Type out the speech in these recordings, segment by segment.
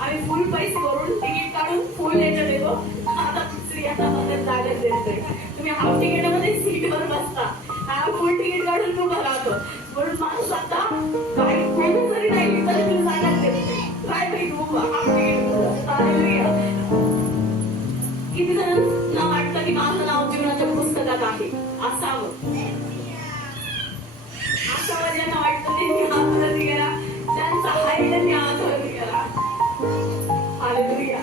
आम्ही फुल पैसे भरून तिकीट काढून फुल याच्यात येतो. आता स्त्रियांना मदत जागाच देत नाही. तुम्ही हाफ तिकीटामध्ये सीटवर बसता, फुल तिकीट काढून तू राहतो. म्हणून माणूस आता काही कोणी जरी नाही तरी तुला जागाच देत नाही. काय बाई तू हाफ तिकीट. हालेलुया. किती जणांना वाटतं की माझं नाव जीवनाच्या पुस्तकात आहे? असावं ज्यांना वाटतं त्यांनी हात वरती गेला, ज्यांचा आहे त्यांनी हात वरती गेला. हालेलुया.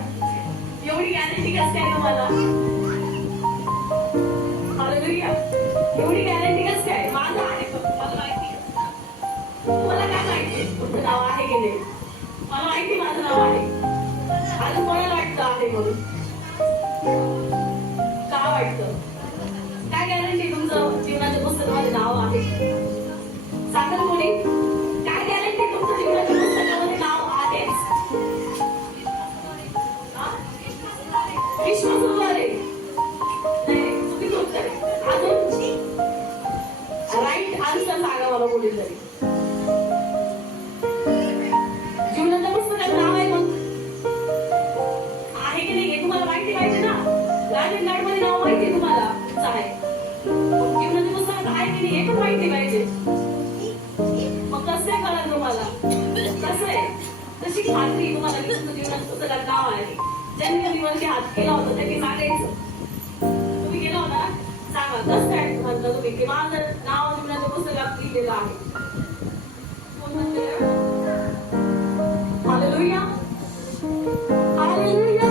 एवढी गॅरंटी कसं काय तुम्हाला? हालेलुया. एवढी गॅरंटी कसं काय? माझं आहे, मला माहिती. तुम्हाला काय माहिती तुमचं नाव आहे की नाही? मला माहिती माझं नाव आहे. अजून कोणाला वाटतं आहे म्हणून? का वाटतं? काय गॅरंटी तुमचं जीवनाच्या पुस्तकामध्ये नाव आहे? सांगा कोणी? काय गॅरंटी तुमचं जीवनाच्या पुस्तकामध्ये नाव आहेच? विश्वासाद्वारे नाही, चुकीचं उत्तर आहे. अजून राईट आन्सर सांगा मला कोणीतरी. जीवनाच्या पुस्तकात नाव आहे मग आहे की नाही हे तुम्हाला माहिती पाहिजे ना. राजन कार्ड मध्ये नाव माहिती तुम्हाला तुमचं आहे, जीवनाच्या पुस्तकात आहे की नाही हे पण माहिती पाहिजे. मग कसं आहे कळलं तुम्हाला? कसं आहे? तशी खात्री तुम्हाला की तुमचं जीवनाच्या पुस्तकात नाव आहे. ज्यांनी कधीवरती हात केला होता त्यांनी सांगायचं. तुम्ही केला होता ना? सांगा कसं काय म्हणता तुम्ही की माझं नाव जीवनाच्या पुस्तकात लिहिलेलं आहे. कोण म्हणते? हालेलुया. हालेलुया.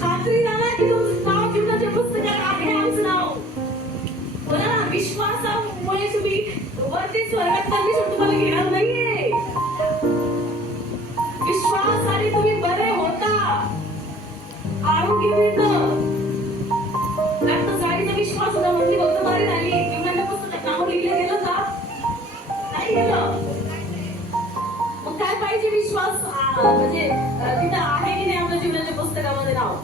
खात्री झाला की तुमचं नाव जीवनाच्या पुस्तकात आहे. आमचं नाव बोला ना. विश्वासामुळे तुम्ही वरती स्वर्गात परमेश्वर तुम्हाला घेणार नाहीये. विश्वासाने तुम्ही बरे होता, आरोग्य मिळतं. डॉक्टर साडीचा विश्वास होता म्हणजे फक्त बरी झाली. जीवनाच्या पुस्तकात नाव लिहिलं गेलं का? नाही गेलं. मग काय पाहिजे? विश्वास म्हणजे तिथं आहे की नाही आपल्या जीवनाच्या पुस्तकामध्ये नाव?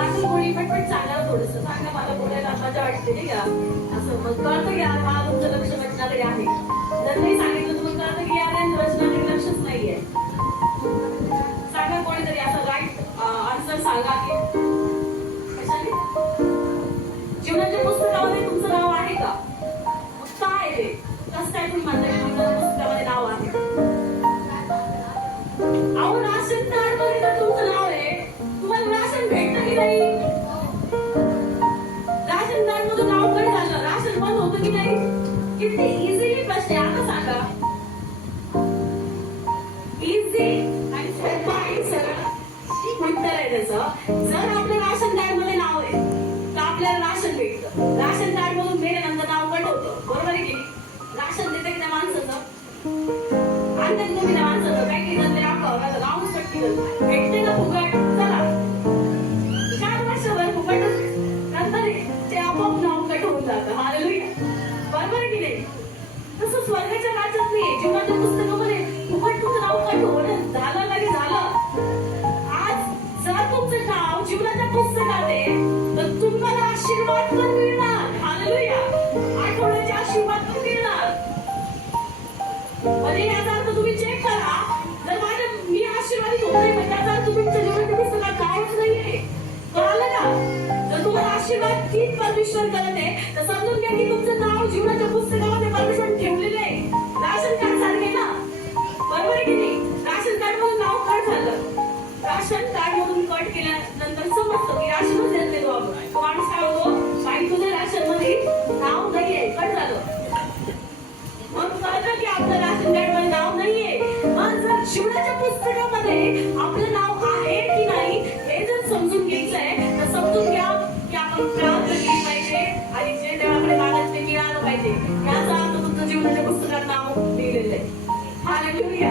असं कोणी पटपट सांगा थोडस. सांगा मला बोलायला मजा वाटते नाही का? असं मग कळतं की यार मला तुमचं लक्ष रचनाकडे आहे. जर नाही सांगितलं तर मग कळतं की यार रचनाकडे लक्षच नाहीये. सांगा कोणीतरी असं राईट आन्सर सांगा की कशाने? जीवनाच्या पुस्तकामध्ये तुमचं नाव आहे का? मग काय ते कसं काय तुम्ही म्हणताय जीवनाच्या पुस्तकामध्ये नाव आहे? अहो राशन कार्ड मध्ये तर तुमचं नाव आहे. तुम्हाला राशन भेटतं की नाही? राशन कार्ड मध्ये नाव कधी झालं? राशन बंद होतं की नाही? किती इझिली प्रश्न आहे. आता सांगा. इझी आणि सोपा आहे सरळ उत्तर आहे त्याचं. जर आपल्या राशन कार्ड मध्ये नाव आहे तर आपल्याला राशन भेटतं. राशन कार्ड मधून मेल्यानंतर नाव कट होतं. बरोबर आहे की नाही? राशन देतं की त्या माणसाचं? आणतात तुम्ही त्या माणसाचं काय की जण राहूनच कट केलं भेटते ना फुकट. चला 4 वर्षभर फुकटच नंतर ते आपोआप नाव कट होऊन जातं. हालेलुया. बरोबर आहे की नाही? तसं स्वर्गाच्या राज्यात नाही. जीवनाच्या पुस्तकामध्ये फुकट तुमचं नाव कट होणं झालं नाही झालं. आज जर तुमचं नाव जीवनाच्या पुस्तकात आहे तर तुम्हाला आशीर्वाद पण मिळणार. हालेलुया. आठवड्याचे आशीर्वाद पण मिळणार. म्हणजे याचा अर्थ तुम्ही चेक करा. जर मी आशीर्वादित होत नाही म्हणजे याचा अर्थ तुमच्या जीवनाच्या पुस्तकात नावच नाहीये. कळालं का? जर तुम्हाला आशीर्वाद तीच परमेश्वर करत आहे तर समजून घ्या की तुमचं नाव जीवनाच्या पुस्तकामध्ये परमेश्वर ठेवलेलं आहे. राशन कार्ड सारखे ना. बरोबर आहे की नाही? राशन कार्ड मधून नाव कट झालं. राशन कार्ड मधून कट केल्यानंतर समजतं की राशनच देत नाही तो आपण. तो माणूस काय होतो? बाई तुझ्या राशन मध्ये नाव नाहीये, कट झालं. मग कळतं की आपलं राशन कार्ड मध्ये नाव नाहीये. मग जर जीवनाच्या पुस्तकामध्ये आपलं नाव आहे की नाही हे जर समजून घ्यायचंय तर समजून घ्या की आपण प्रार्थना केली पाहिजे आणि जे देवाकडे मागत ते मिळालं पाहिजे. याचा अर्थ तुमचं जीवनाच्या पुस्तकात नाव लिहिलेलं आहे. हालेलुया.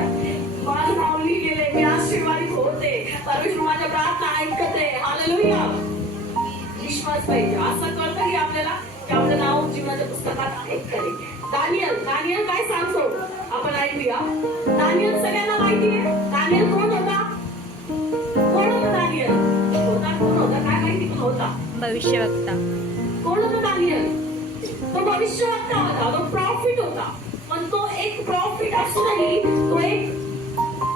माझं नाव लिहिलेलं आहे. मी आशीर्वादित होते. परमेश्वर माझ्या प्रार्थना ऐकत आहे. हालेलुया. विश्वास पाहिजे. असं कळतं की आपल्याला की आपलं नाव जीवनाच्या पुस्तकात आहे का नाही. दानियल काय सांगतो आपण ऐकूया. दानियल सगळ्यांना माहिती आहे. दानियल कोण होता? कोण होता दानियल? कोण होता काय माहिती? कोण होता? भविष्यवक्ता. कोण होता दानियल? तो भविष्यवक्ता होता. तो प्रॉफिट होता. पण तो एक प्रॉफिट असूनही तो एक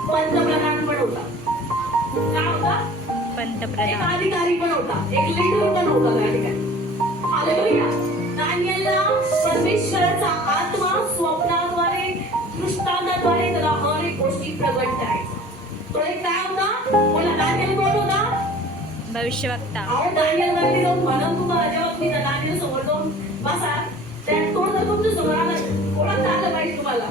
पंतप्रधान होता. काय होता? एक पंतप्रधान. अधिकारी पण होता, एक लीडर पण होता त्या ठिकाणी. हालेलुया. दानिएलला परमेश्वराचा आत्मा स्वप्नाद्वारे, दृष्टांताद्वारे त्याला हर एक गोष्टी प्रगट करायचा. तो एक काय होता? बोला, दानिएल कोण होता? भविष्यवक्ता. अहो, दानिएल वरती जाऊन म्हणून तुम्हाला जेव्हा तुम्ही त्या दानिएल समोर जाऊन बसाल, त्या तो जर तुमच्या समोर आला, ओळखता आलं पाहिजे तुम्हाला.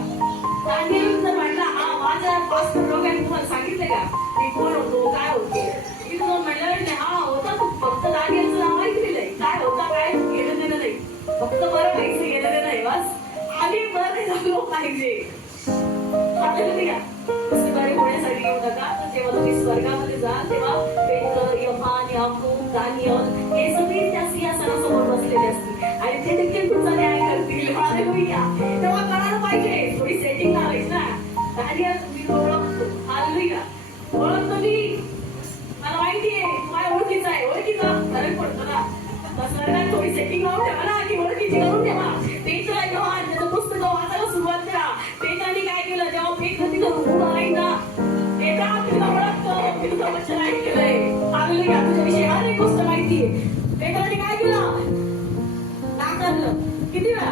दानिएल जर म्हटला, हा माझ्या पास्टर लोकांनी तुम्हाला सांगितलं का मी कोण होतो, काय होतो? मी जाऊन म्हटलं नाही, हा होता तू फक्त दानिएलचं नाव ऐकलेलंय, काय होता काय घेणं देणं नाही, फक्त बरं व्हायचं घेणं देणं नाही, बस आम्ही बरं झालो पाहिजे. हालेलुया. तसे बरे होण्यासाठी येऊ नका. तर जेव्हा तुम्ही स्वर्गामध्ये जाल तेव्हा पेत्र, योहान, याकूब, दानिएल हे सगळे त्या सिंहासनासमोर बसलेले असतील आणि ते देखील तुमचा न्याय करतील. हालेलुया. तेव्हा कळायला पाहिजे, थोडी सेटिंग लावायची ना. दानिएल मी ओळखतो. हालेलुया. ओळखतो मी, मला माहितीये माझ्या ओळखीचा आहे. ओळखीचा फरक पडतो ना. स्वर्गात थोडी सेटिंग लावून ठेवा ना, की ओळखीची करून ठेवा. पेत्र, योहान त्याचं पुस्तक वाचायला सुरुवात करा. पेत्राने काय केलं जेव्हा पेत्र तिथं उभा राहील ना, पेत्रा तुला ओळखतो, मी तुझं वचन ऐकलंय. हालेलुया. तुझ्याविषयी हर एक गोष्ट माहितीये. पेत्राने काय केलं? नाकारलं. किती वेळा?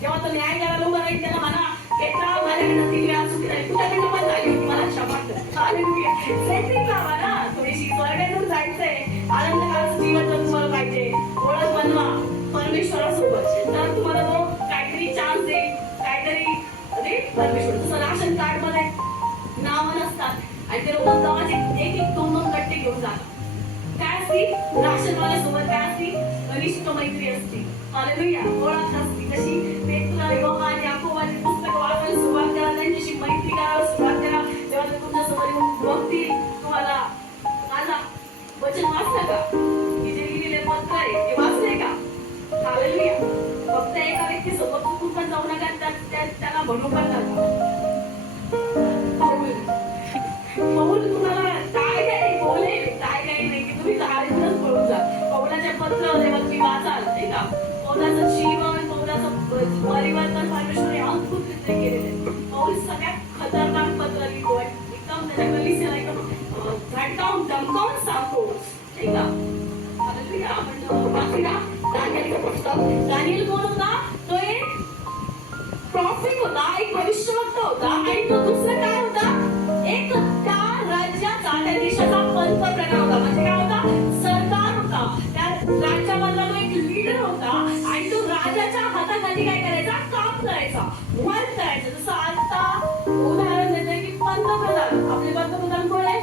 जेव्हा तो न्याय करायला उभा राहील त्याला म्हणा, पेत्रा माझ्याकडनं 3 वेळा चुकी झाली, तुझ्याकडनं पण झाली होती, मला क्षमा कर. हालेलुया. सेटिंग लावा ना थोडीशी. स्वर्गातून जायचंय, आनंदकाराचं जीवन जर तुम्हाला पाहिजे, ओळख बनवा परमेश्वरासोबत, तर तुम्हाला तो काहीतरी चान्स देईल, काहीतरी परमेश्वर. जसं राशन कार्ड मध्ये नावं नसतात आणि ते लोक गावाचे एक 2-2 गट्टे घेऊन जातात. काय असती? राशनवाल्यासोबत काय असती? घनिष्ठ मैत्री असते. हालेलुया. ओळख असते. कशी? पेत्र, योहान, याकोबाची पुस्तकं वाचायला सुरुवात करा, त्यांच्याशी मैत्री करायला सुरुवात करा. तेव्हा ते तुमच्या समोर येऊन बघतील तुम्हाला. माझा वचन वाचलं का? मी जे लिहिलेले पत्र आहे ते वाचलंय का? हालेलुया. फक्त एका व्यक्तीसोबत चुकून पण जाऊ नका, त्याला म्हणू पण नका पाऊल तुम्हाला काय काय बोलेल, काय काय नाही, की तुम्ही दारीतूनच पळून जा. पौलाचे पत्र जेव्हा तुम्ही वाचाल, नाही का, पौलाचं जीवन, पौलाचं परिवर्तन परमेश्वराने अद्भुतरित्या केलेलं आहे. पौल सगळ्यात खतरनाक पत्र लिहितो, एकदम त्याच्या कलिसियाला एकदम झटकावून धमकावून सांगतो, नाही का. हालेलुया. आपण बाकी ना दानिएलचं पुस्तक. दानिएल कोण होता? तो एक प्रॉफिट होता, एक भविष्यवक्ता होता आणि तो दुसरा काय होता? एक त्या राज्याचा, त्या देशाचा पंतप्रधान होता. म्हणजे काय होता? सरदार होता. त्या राज्यामधला तो एक लीडर होता आणि तो राजाच्या हाताखाली काय करायचा? काम करायचा, वर्क करायचा. जसं आता उदाहरण देते की पंतप्रधान, आपले पंतप्रधान कोण आहे?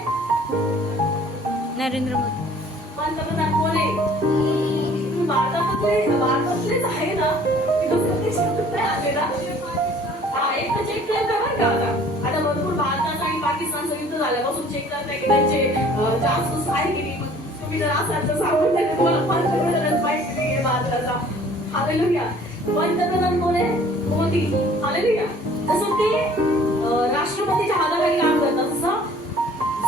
नरेंद्र मोदी. पंतप्रधान कोण आहे? भारतातलेच आहे ना, दुसऱ्या देशातून नाही आले ना. एक तर चेक करता बरं का आता भरपूर भारताचं आणि पाकिस्तानचं युद्ध झाल्यापासून चेक करताय की त्यांचे जासूस आहे की नाही. तुम्ही जर असाल तर सांगून द्या, तुम्हाला पंतप्रधान माहिती नाहीये भारताचा. हालेलुया. पंतप्रधान कोण आहे? मोदी. हालेलुया. जसं ते राष्ट्रपतीच्या हाताखाली काम करतात, तसं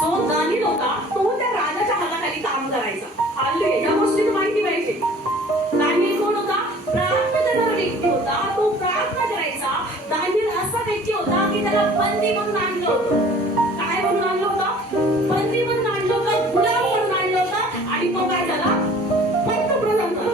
जो दानिएल होता तो त्या राजाच्या हाताखाली काम करायचा. हालेलुया. या गोष्टीची माहिती पाहिजे. दानिएल कोण होता? प्रार्थना करणारा व्यक्ती होता. तो प्रार्थना करायचा. दानिएल असा व्यक्ती होता की त्याला बंदी म्हणून आणलं होतं. काय म्हणून आणलं होतं? बंदी म्हणून आणलं होतं, गुलाम म्हणून आणलं होतं आणि तो काय झाला? पंतप्रधान झाला.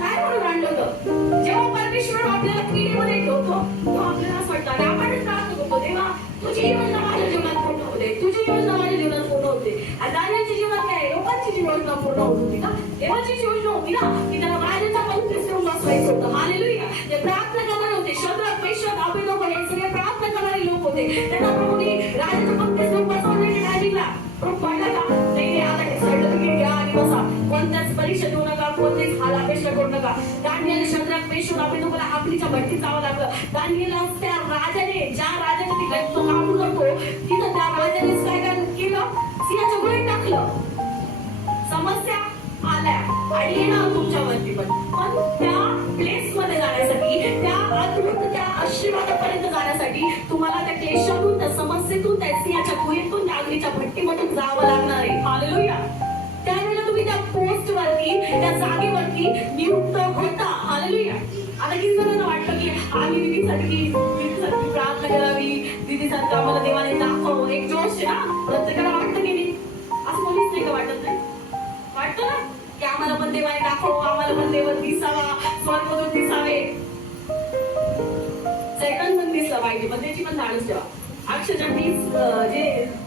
काय म्हणून आणलं होतं? जेव्हा परमेश्वर आपल्याला किडीमध्ये ठेवतो तो आपल्याला असं वाटतं आणि आपणच प्रार्थना करतो, देवा तुझी योजना माझ्या जीवनात पूर्ण होते, तुझी योजना माझ्या जीवनात पूर्ण होते. आणि दानिएलच्या जीवनात काय? लोकांची योजना पूर्ण होत होती का? देवाची योजना होती ना, की त्याला राजाच्या पंक्तीत ठेवून बसवायचं होतं. हालेलुया. ते प्रार्थना करणारे होते. शद्रक, मेशक, अबेदnego हे सगळे प्रार्थना करणारे लोक होते. त्यांना प्रभूने राजाच्या पंक्तीत ठेवून बसवण्याच्या टायमिंगला प्रभू पाहिला का? नाही आता हे सर्टिफिकेट घ्या आणि बसा. कोणत्याच परीक्षा देऊ नका, कोणतेच हाल अपेक्षा करू नका. दानिएल, शद्रक, मेशक, अबेदनगोला आखरीच्या भट्टीत जावं लागलं. दानिएल त्या राजाने, ज्या राजाच्या ठिकाणी तो काम करतो तिथं त्या राजानेच काय केलं? सिंहाच्या गोळीत टाकलं. समस्या आल्या आणि येणार तुमच्यावरती पण त्या प्लेस मध्ये जाण्यासाठी, त्या अद्भुत त्या आशीर्वादापर्यंत जाण्यासाठी तुम्हाला त्या क्लेशातून, त्या समस्येतून, त्या सिंहाच्या गुहेतून, त्या अग्नीच्या भट्टीमधून जावं लागणार आहे. हालेलुया. त्यावेळेला तुम्ही त्या पोस्टवरती, त्या जागेवरती नियुक्त होता. हालेलुया. आता किती जणांना वाटतं की आम्ही दीदीसाठी प्रार्थना करावी, दीदीसारखं आम्हाला देवाने दाखव प्रत्येकाला वाटतं की नाही? असं कोणीच नाही का वाटत नाही? वाटतं ना की आम्हाला पण देवाने दाखव, आम्हाला पण देव दिसावा, स्वर्गदूत दिसावे, सेकंड पण दिसला पाहिजे, पण त्याची पण धाडस ठेवा. अक्षरशः मी जे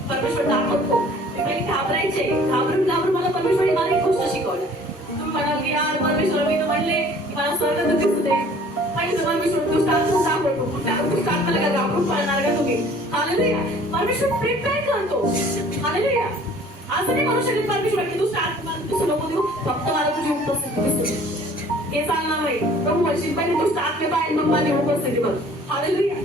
परमेश्वर दाखवतो ते काही घाबरायचे, घाबरून मला परमेश्वराने मला एक गोष्ट शिकवलं. तुम्ही म्हणाल की यार परमेश्वर मी तर म्हणले की मला स्वर्गदूत दिसू दे, आणि परमेश्वर दुष्ट आत्मा दाखवतो, कुठल्या दुष्ट आत्म्याला का घाबरून पळणार का तुम्ही? हालेलुया. परमेश्वर प्रिपेअर करतो. हालेलुया. असं नाही म्हणू शकत परमेश्वर की दुष्ट आत्मा दिसू नको देऊ, फक्त मला तुझी उपस्थिती दिसू दे. हे चालणार नाही. प्रभू म्हणशील पहिले दुष्ट आत्मे बाहेर, मग माझी उपस्थिती बघ. हालेलुया.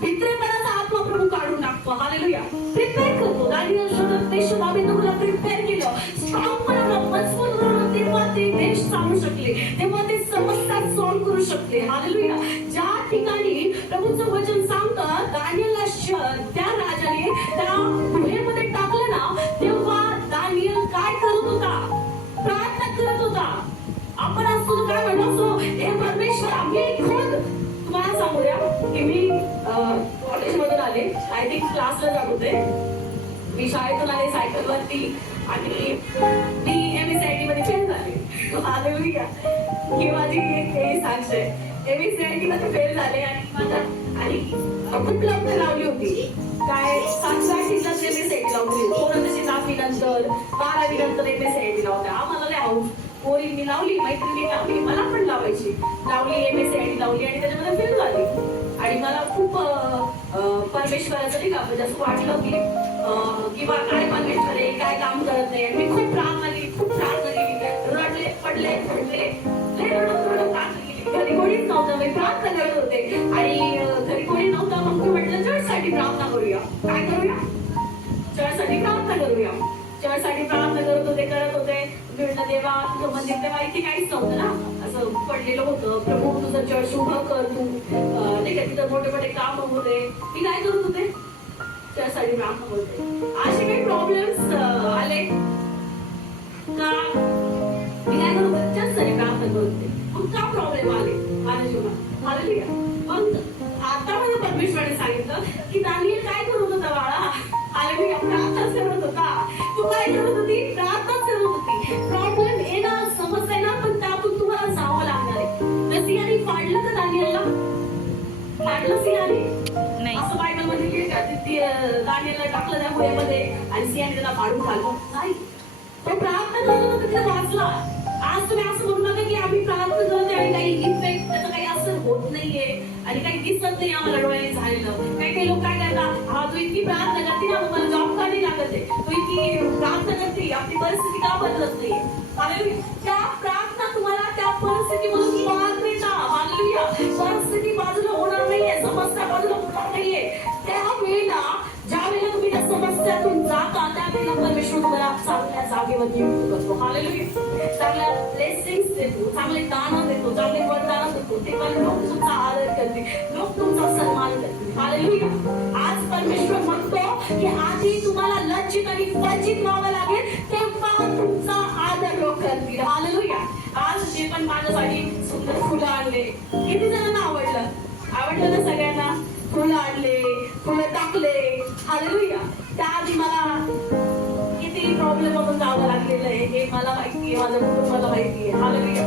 पितृपणाचा आत्मा प्रभू काढून टाकतो. हालेलुया. प्रिपेअर करतो. दानियल शोधत देशबाबीनं मला प्रिपेअर केलं, स्ट्रॉंग बनवलं, मजबूत बनवलं. तेव्हा ते देश चालू शकले, तेव्हा ते समस्या सॉल्व्ह करू शकले. हालेलुया. ज्या ठिकाणी प्रभूचं वचन सांगतं दानियलला त्या राजाने त्या गुहेमध्ये टाकलं ना, तेव्हा दानियल काय करत होता? प्रार्थना करत होता. आपण असतो काय म्हणलो असतो, हे परमेश्वर मी खुद तुम्हाला सांगू द्या की मी कॉलेजमधून आले, आय थिंक क्लासला जात होते. मी शाळेतून आले सायकलवरती आणि मी MSCIT मध्ये फेल झाले. हालेलुया. ही माझी एक साक्ष आहे. MSCIT मध्ये फेल झाले आणि माझ्या आणि खूप लग्न लावली होती. काय 7-8 MSCIT लावली. कोणा तशी 10वी नंतर 12वी नंतर MSCIT लावल्या. आम्हाला लय हाऊस. पोरींनी लावली, मैत्रिणी लावली, मला पण लावायची. लावली, MSCIT लावली आणि त्याच्यामध्ये फेल झाली. आणि मला खूप परमेश्वराचं नाही का म्हणजे असं वाटलं की किंवा काय परमेश्वर आहे, काय काम करत नाही. आणि मी खूप प्रार्थना केली, रडले, पडले, घडले, रडत गेली. घरी कोणीच नव्हतं, मी प्रार्थना करत होते आणि घरी कोणी नव्हतं. मग मी म्हटलं चर्चसाठी प्रार्थना करूया. काय करूया? चर्चसाठी प्रार्थना करूया. चर्चसाठी प्रार्थना करत होते. मी म्हटलं देवा तुझं मंदिर तेव्हा इथे काहीच नव्हतं ना, असं पडलेलं होतं. प्रभू तुझं चर्च उभं कर, तू नाही का तिथं मोठे मोठे काम होते. मी काय करत होते? चर्चसाठी प्रार्थना करते. असे काही प्रॉब्लेम्स आले का मी काय करत होते? चर्चसाठी प्रार्थना करते. मग का प्रॉब्लेम आले माझ्या जीवनात? हालेलुया. मग आता मला परमेश्वराने सांगितलं की दानियल काय करत होता बाळा? हालेलुया. प्रार्थनाच करत होता. तू काय करत होती? प्रार्थनाच करत होती. प्रॉब्लेम येणार, समस्या येणार, पण त्यातून तुम्हाला जावं लागणार आहे. सिंहाने फाडलं का दानियलला? फाडलं सिंहाने? नाही. असं बायबल मध्ये दानियलला टाकलं त्या गुहेमध्ये आणि सिंहाने त्याला फाडून खाल्लं? नाही. तो प्रार्थना करत होता, तिथे वाचला. आज तुम्ही असं म्हणू नका की आम्ही प्रार्थना करतोय आणि काही इफेक्ट त्याचा काही असर होत नाहीये आणि काही दिसत नाही आम्हाला डोळ्याने झालेलं. काही लोक काय करतात, हा तू इतकी प्रार्थना करते ना, मला जॉब का नाही लागत आहे, तू इतकी प्रार्थना करते, आपली परिस्थिती का बदलत नाहीये? हालेलुया. त्या प्रार्थना तुम्हाला त्या परिस्थितीमधून पार देता. हालेलुया. परिस्थिती बाजूला होणार नाहीये, समस्या बाजूला होणार नाहीये. त्या वेळेला ज्या वेळेला तुम्ही त्या समस्यातून जाता त्यावेळेला परमेश्वर तुम्हाला चांगल्या जागेवर नियुक्त करतो. हालेलुया. चांगल्या ब्लेसिंग्स देतो, चांगले दान देतो, चांगले वरदान देतो. ते पण लोक तुमचा आदर करते, लोक तुमचा सन्मान करते. हालेलुया. आज परमेश्वर म्हणतो की आधी तुम्हाला लज्जित आणि वंचित व्हावं लागेल, तेव्हा तुमचा आदर लोक करतील. हालेलुया. आज जे पण माझ्यासाठी सुंदर फुलं आणले, किती जणांना आवडलं ना सगळ्यांना? फुलं आणले, फुलं टाकले. हालेलुया. त्याआधी मला किती प्रॉब्लेम मधून जावं लागलेलं आहे हे मला माहितीये, माझ्या कुटुंबाला माहितीये. हालेलुया.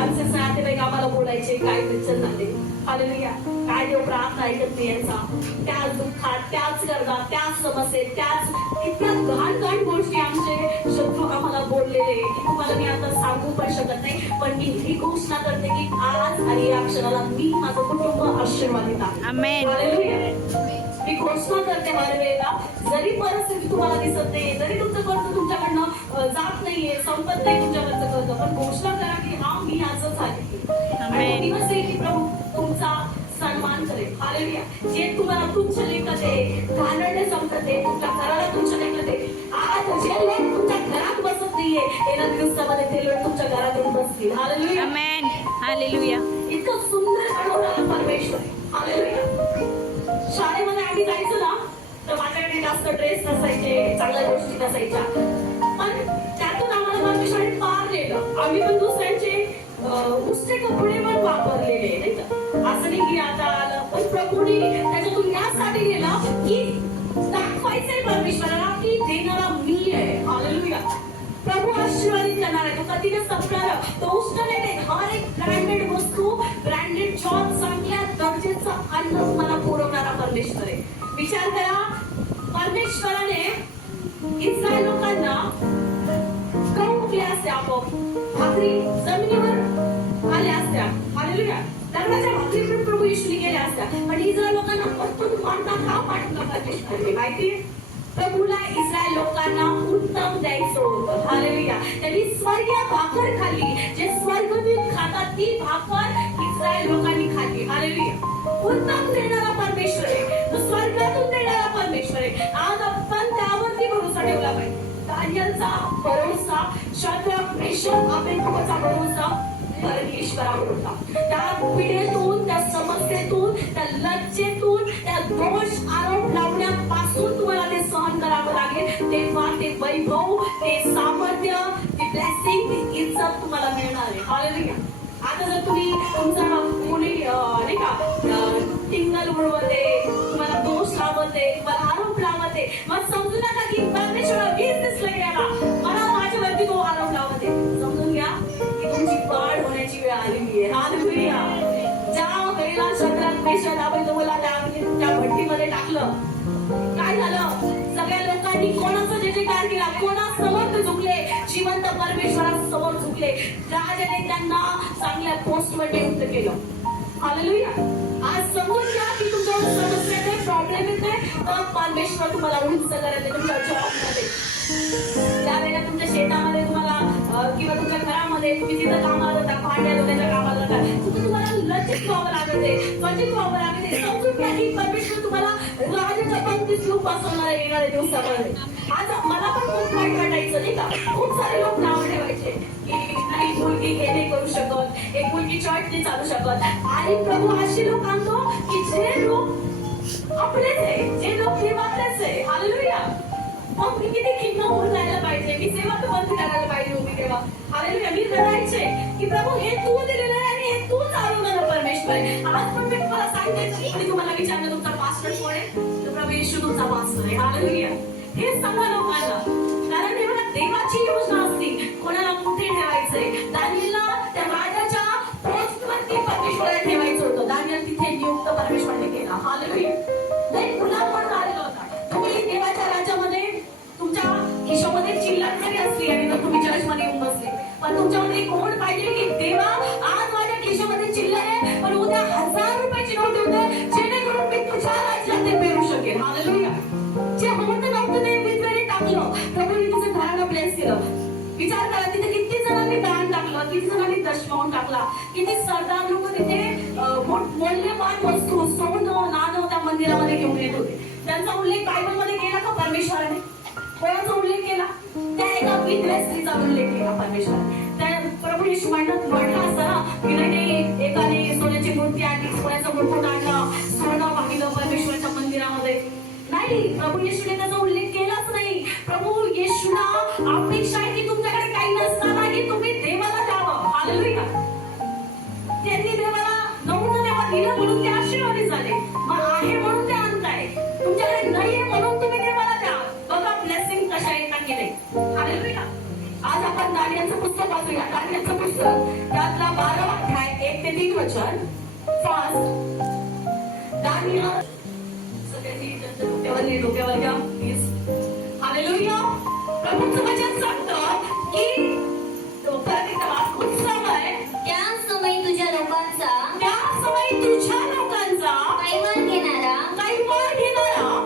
आमचे नातेवाईक आम्हाला बोलायचे काय विचल झाले. हालेलुया. काय देव प्रार्थना ऐकत नाही यांचा. त्याच दुःखात, त्याच गरजा, त्याच समस्येत, त्याच इतक्या घाण गोष्टी आमचे शत्रू आम्हाला बोललेले की तुम्हाला मी आता सांगू पण शकत नाही. पण मी ही घोषणा करते की आज आणि या क्षणाला मी माझं कुटुंब आशीर्वादित आहे. आमेन. हालेलुया. मी घोषणा करते हर वेळेला, जरी परिस्थिती तुम्हाला दिसत नाहीये, जरी तुमचं कर्ज तुमच्याकडनं जात नाहीये, संपत नाही तुमच्याकडचं कर्ज, पण घोषणा करा की हा मी आजच आहे. आणि दिवस येईल की प्रभू तुमचा सन्मान करेल. हालेलुया. जे तुम्हाला तुच्छ लेखत आहे, घाणेरडे समजत आहे, तुमच्या घराला तुच्छ लेखत आहे, आज जे लोक तुमच्या घरात बसत नाहीये, येणाऱ्या दिवसामध्ये ते लोक तुमच्या घरात येऊन बसतील. हालेलुया. आमेन. हालेलुया. इतकं सुंदर बनवणारा परमेश्वर. हालेलुया. शाळेमध्ये आम्ही जायचो ना, तर माझ्याकडे जास्त ड्रेस नसायचे, चांगल्या गोष्टी नसायच्या, पण त्यातून आम्हाला परमेश्वराने पार नेलं. आम्ही पण दुसऱ्यांचे उष्टे कपडे पण वापरलेले नाही का. असं नाही की आता आलं, पण प्रभूने त्याच्यातून यासाठी नेलं की दाखवायचंय परमेश्वराला प्रभू आशीर्वादित करणार आहे. तो कधीच संपणार, तो उष्णलेले हर एक ब्रँडेड वस्तू, ब्रँडेड जॉब, चांगल्या दर्जाचं अन्न तुम्हाला पुरवणारा परमेश्वर आहे. विचार करा, परमेश्वराने इस्रायल लोकांना गहू उगले असते, आपोआप भाकरी जमिनीवर आल्या असत्या. हालेलुया. लग्नाच्या भाकरी पण प्रभू येशूने केल्या असत्या. पण इस्रायल लोकांना अद्भुत मानता का पाठवला परमेश्वराने माहितीये? प्रभूला इस्रायल लोकांना उत्तम द्यायचं होतं. हालेलुया. त्यांनी स्वर्गीय भाकर खाल्ली. जे स्वर्गदूत खातात ती भाकर इस्रायल लोकांनी खाल्ली. हालेलुया. उत्तम देणारा परमेश्वर आहे, तो स्वर्गातून देणारा परमेश्वर आहे. आज आपण त्यावरती भरोसा ठेवला पाहिजे. दानियलचा भरोसा, शाद्रक, मेशक, अबेदनगोचा भरोसा परमेश्वरावर होता. त्या पिढेतून, त्या समस्येतून, त्या लज्जेतून, त्या दोष आरोप लावण्यापासून तुम्हाला ते सहन करावं लागेल. तेव्हा ते वैभव, ते सामर्थ्य, ती ब्लेसिंग, ती इज्जत तुम्हाला मिळणार आहे. हालेलुया. आता जर तुम्ही तुमचा कोणी नाही का टिंगल उडवते, तुम्हाला दोष लावते, तुम्हाला आरोप लावते, मग समजू नका की परमेश्वर वीज दिसलं गेला, मला माझ्यावरती तो आरोप लावते. समजून घ्या की तुमची वाढ होण्याची वेळ आलेली आहे. हालेलुया. ज्या वेळेला शाद्रक, मेशक, अबेदनगोला त्या भट्टीमध्ये टाकलं, काय झालं? सगळ्या लोकांनी कोणाचा जय जयकार केला, कोणासमोर ते झुकले? जिवंत परमेश्वरासमोर झुकले. राजाने त्यांना चांगल्या पोस्टवर नियुक्त केलं. हालेलुया. आज समजून घ्या की तुमच्या समस्या येते, प्रॉब्लेम येते, तर परमेश्वर तुम्हाला उंच करते. तुमच्या जॉबमध्ये, ज्यावेळेला तुमच्या शेतामध्ये तुम्हाला किंवा तुमच्या घरामध्ये तुम्ही जिथं कामाला जाता, भांड्या धुण्याच्या कामाला जाता, तिथं तुम्हाला लज्जित व्हावं लागते, त्वचित व्हावं लागते. समजून घ्या की परमेश्वर तुम्हाला राजाच्या पंक्तीत लोक बसवणार येणाऱ्या दिवसामध्ये. आज मला पण खूप वाईट वाटायचं नाही का, खूप सारे लोक नाव ठेवायचे की नाही मुलगी हे नाही करू शकत, एक मुलगी चॉईस नाही चालू शकत. आणि प्रभू अशी लोक आणतो की जे लोक आपलेच आहे, जे लोक देवातलेच आहे. हालेलुया. मग मी किती खिन्न होऊन जायला पाहिजे, मी सेवा तर बंद करायला पाहिजे होती तेव्हा. हालेलुया. मी रडायचे की प्रभू हे तू दिलेलं आहे आणि हे तू चालवणारा परमेश्वर आहे. आज पण मी तुम्हाला सांगते, मी तुम्हाला विचारलं तुमचा पास्टर कोण आहे, तर प्रभू येशू तुमचा पास्टर आहे. हालेलुया. हे सांगा लोकांना, कारण हे बघा देवाची योजना असते कोणाला कुठे ठेवायचंय. दानियलला त्या राजाच्या पोस्टवरती परमेश्वराने ठेवायचं होतं. दानियल तिथे नियुक्त परमेश्वराने केला. हालेलुया. नाही गुलाम पण झालेला होता. तुम्ही देवाच्या राज्यामध्ये तुमच्या खिशामध्ये चिल्लर जरी असली आणि जर तुम्ही चर्चमध्ये येऊन बसले, पण तुमच्यामध्ये कोण पाहिजे की देवा आज माझ्या खिशामध्ये चिल्लर आहे, पण उद्या 1000 रुपयाची नोट देऊ दे, जेणेकरून मी तुझ्या राज्यात ते पेरू शकेल. हालेलुया. जे होतं नव्हतं ते विधवेने टाकलं, प्रभूने तिचं घराला ब्लेस केलं. विचार करा, तिथे किती जणांनी दान टाकलं, किती जणांनी दशमावून टाकला, किती सरदार लोक तिथे मौल्यवान वस्तू, सोनं, नाणं त्या मंदिरामध्ये घेऊन येत होते. त्यांचा उल्लेख बायबलमध्ये केला का परमेश्वराने? कोणाचा उल्लेख केला? त्या एका विधवे स्त्रीचा उल्लेख केला परमेश्वराने. त्या प्रभू येशू म्हटलं असताना की नाही एकाने सोन्याची मूर्ती आणली, सोन्याचा मुकुट आणला, सोनं वाहिलं परमेश्वराच्या मंदिरामध्ये. नाही, प्रभू येशूने त्याचा उल्लेख केलाच नाही. प्रभू येशूला अपेक्षा आहे की तुमच्याकडे काही नसताना की तुम्ही देवाला द्यावं. हालेलुया. त्यांनी देवाला नव्हतं तेव्हा दिलं म्हणून ते आशीर्वादित झाले. मग आहे म्हणून ते आणताय. तुमच्याकडे नाहीये म्हणून तुम्ही देवाला द्या. बघा ब्लेसिंग कशा येतात की नाही. हालेलुया. आज आपण दानियलचं पुस्तक वाचूया. दानियलचं पुस्तक त्यातला 12वा अध्याय 1 ते 3 वचन. फास्ट दानियल डोक्यावर घ्या प्लीज. हालेलुया. प्रभूचं वचन सांगतं की परत एकदा वाच. उत्सव आहे त्या समयी तुझ्या लोकांचा त्या समयी तुझ्या लोकांचा कैवार घेणारा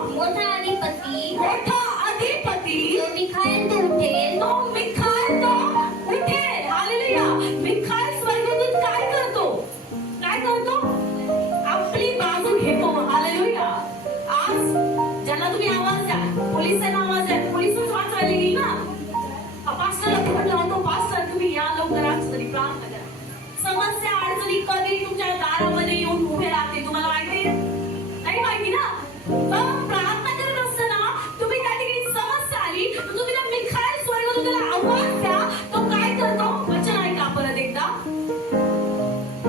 मोठा अधिपती तो मिखाएल तो उठेल. हालेलुया. मिखाएल स्वर्गदूत काय करतो? आपली बाजू घेतो. हालेलुया. आज ज्यांना तुम्ही आवाज द्या, पोलिसांना आवाज द्या, पोलिसच वाचवायला गेली ना. पास्टरला फोन लावतो, पास्टर तुम्ही या लवकर आज तरी प्रार्थना करा. समस्या अडचणी कधी तुमच्या दारामध्ये येऊन उभे राहते तुम्हाला माहिती नाही? माहिती ना? मग प्रार्थना करत असताना तुम्ही त्या ठिकाणी समस्या आली, तर तुम्ही त्या मिखाएल स्वर्गदूताला आवाज द्या. तो काय करतो? वचन ऐका परत एकदा.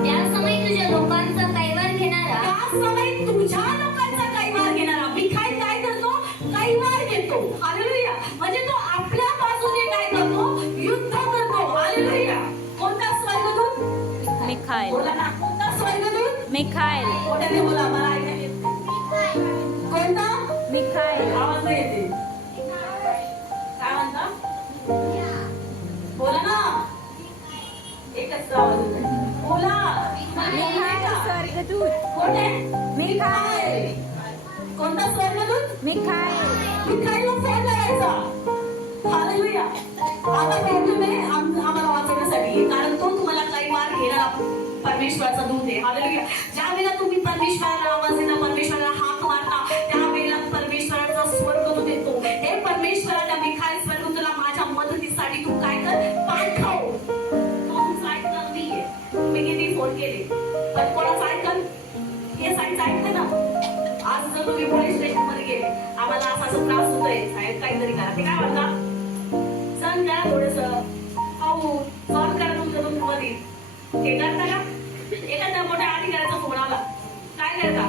त्या समयी तुझ्या लोकांचा कैवार घेणारा त्या समयी तुझ्या लोकांचा कैवार घेणारा. मिखाएल काय करतो? कैवार घेतो. हालेलुया. म्हणजे तो आपल्या बाजूने काय करतो? मिखाईल. मोठ्याने बोला, मला ऐकायला येत नाही. कोणता? मिखाईल. आवाज नाही येते. काय म्हणता? बोला ना. एकच आवाज येतोय. बोला. मिखाईल स्वर्गदूत. कोण आहे? मिखाईल. कोणता स्वर्गदूत? मिखाईल. मिखाईलला फोन लावायचा. हालेलुया. आता प्रॉब्लेम आहे आम्हाला वाचवण्यासाठी, कारण तो तुम्हाला काही मार घेणारा परमेश्वराचा दूत आहे. हालेलुया. ज्या वेळेला तुम्ही परमेश्वराला आवाज देता, परमेश्वराला हाक मारता, त्यावेळेला परमेश्वराचा स्वर्गदूत येतो. हे परमेश्वराला मिखाईल स्वर्गदूताला माझ्या मदतीसाठी तू काय कर, पाठव. तो तुमचं ऐकणार नाहीये. तुम्ही किती फोन केले पण कोणाचं ऐकल? हे साईडचं ऐकतं ना. आज जर तुम्ही पोलीस स्टेशन मध्ये गेले, आम्हाला असा त्रास होतोय साहेब, काहीतरी करा, ते काय म्हणता? सण करा थोडस, सॉल्व करा तुमच्या मध्ये. हे करता का? एखाद्या मोठ्या अधिकाऱ्याचा फोन आला, काय करता?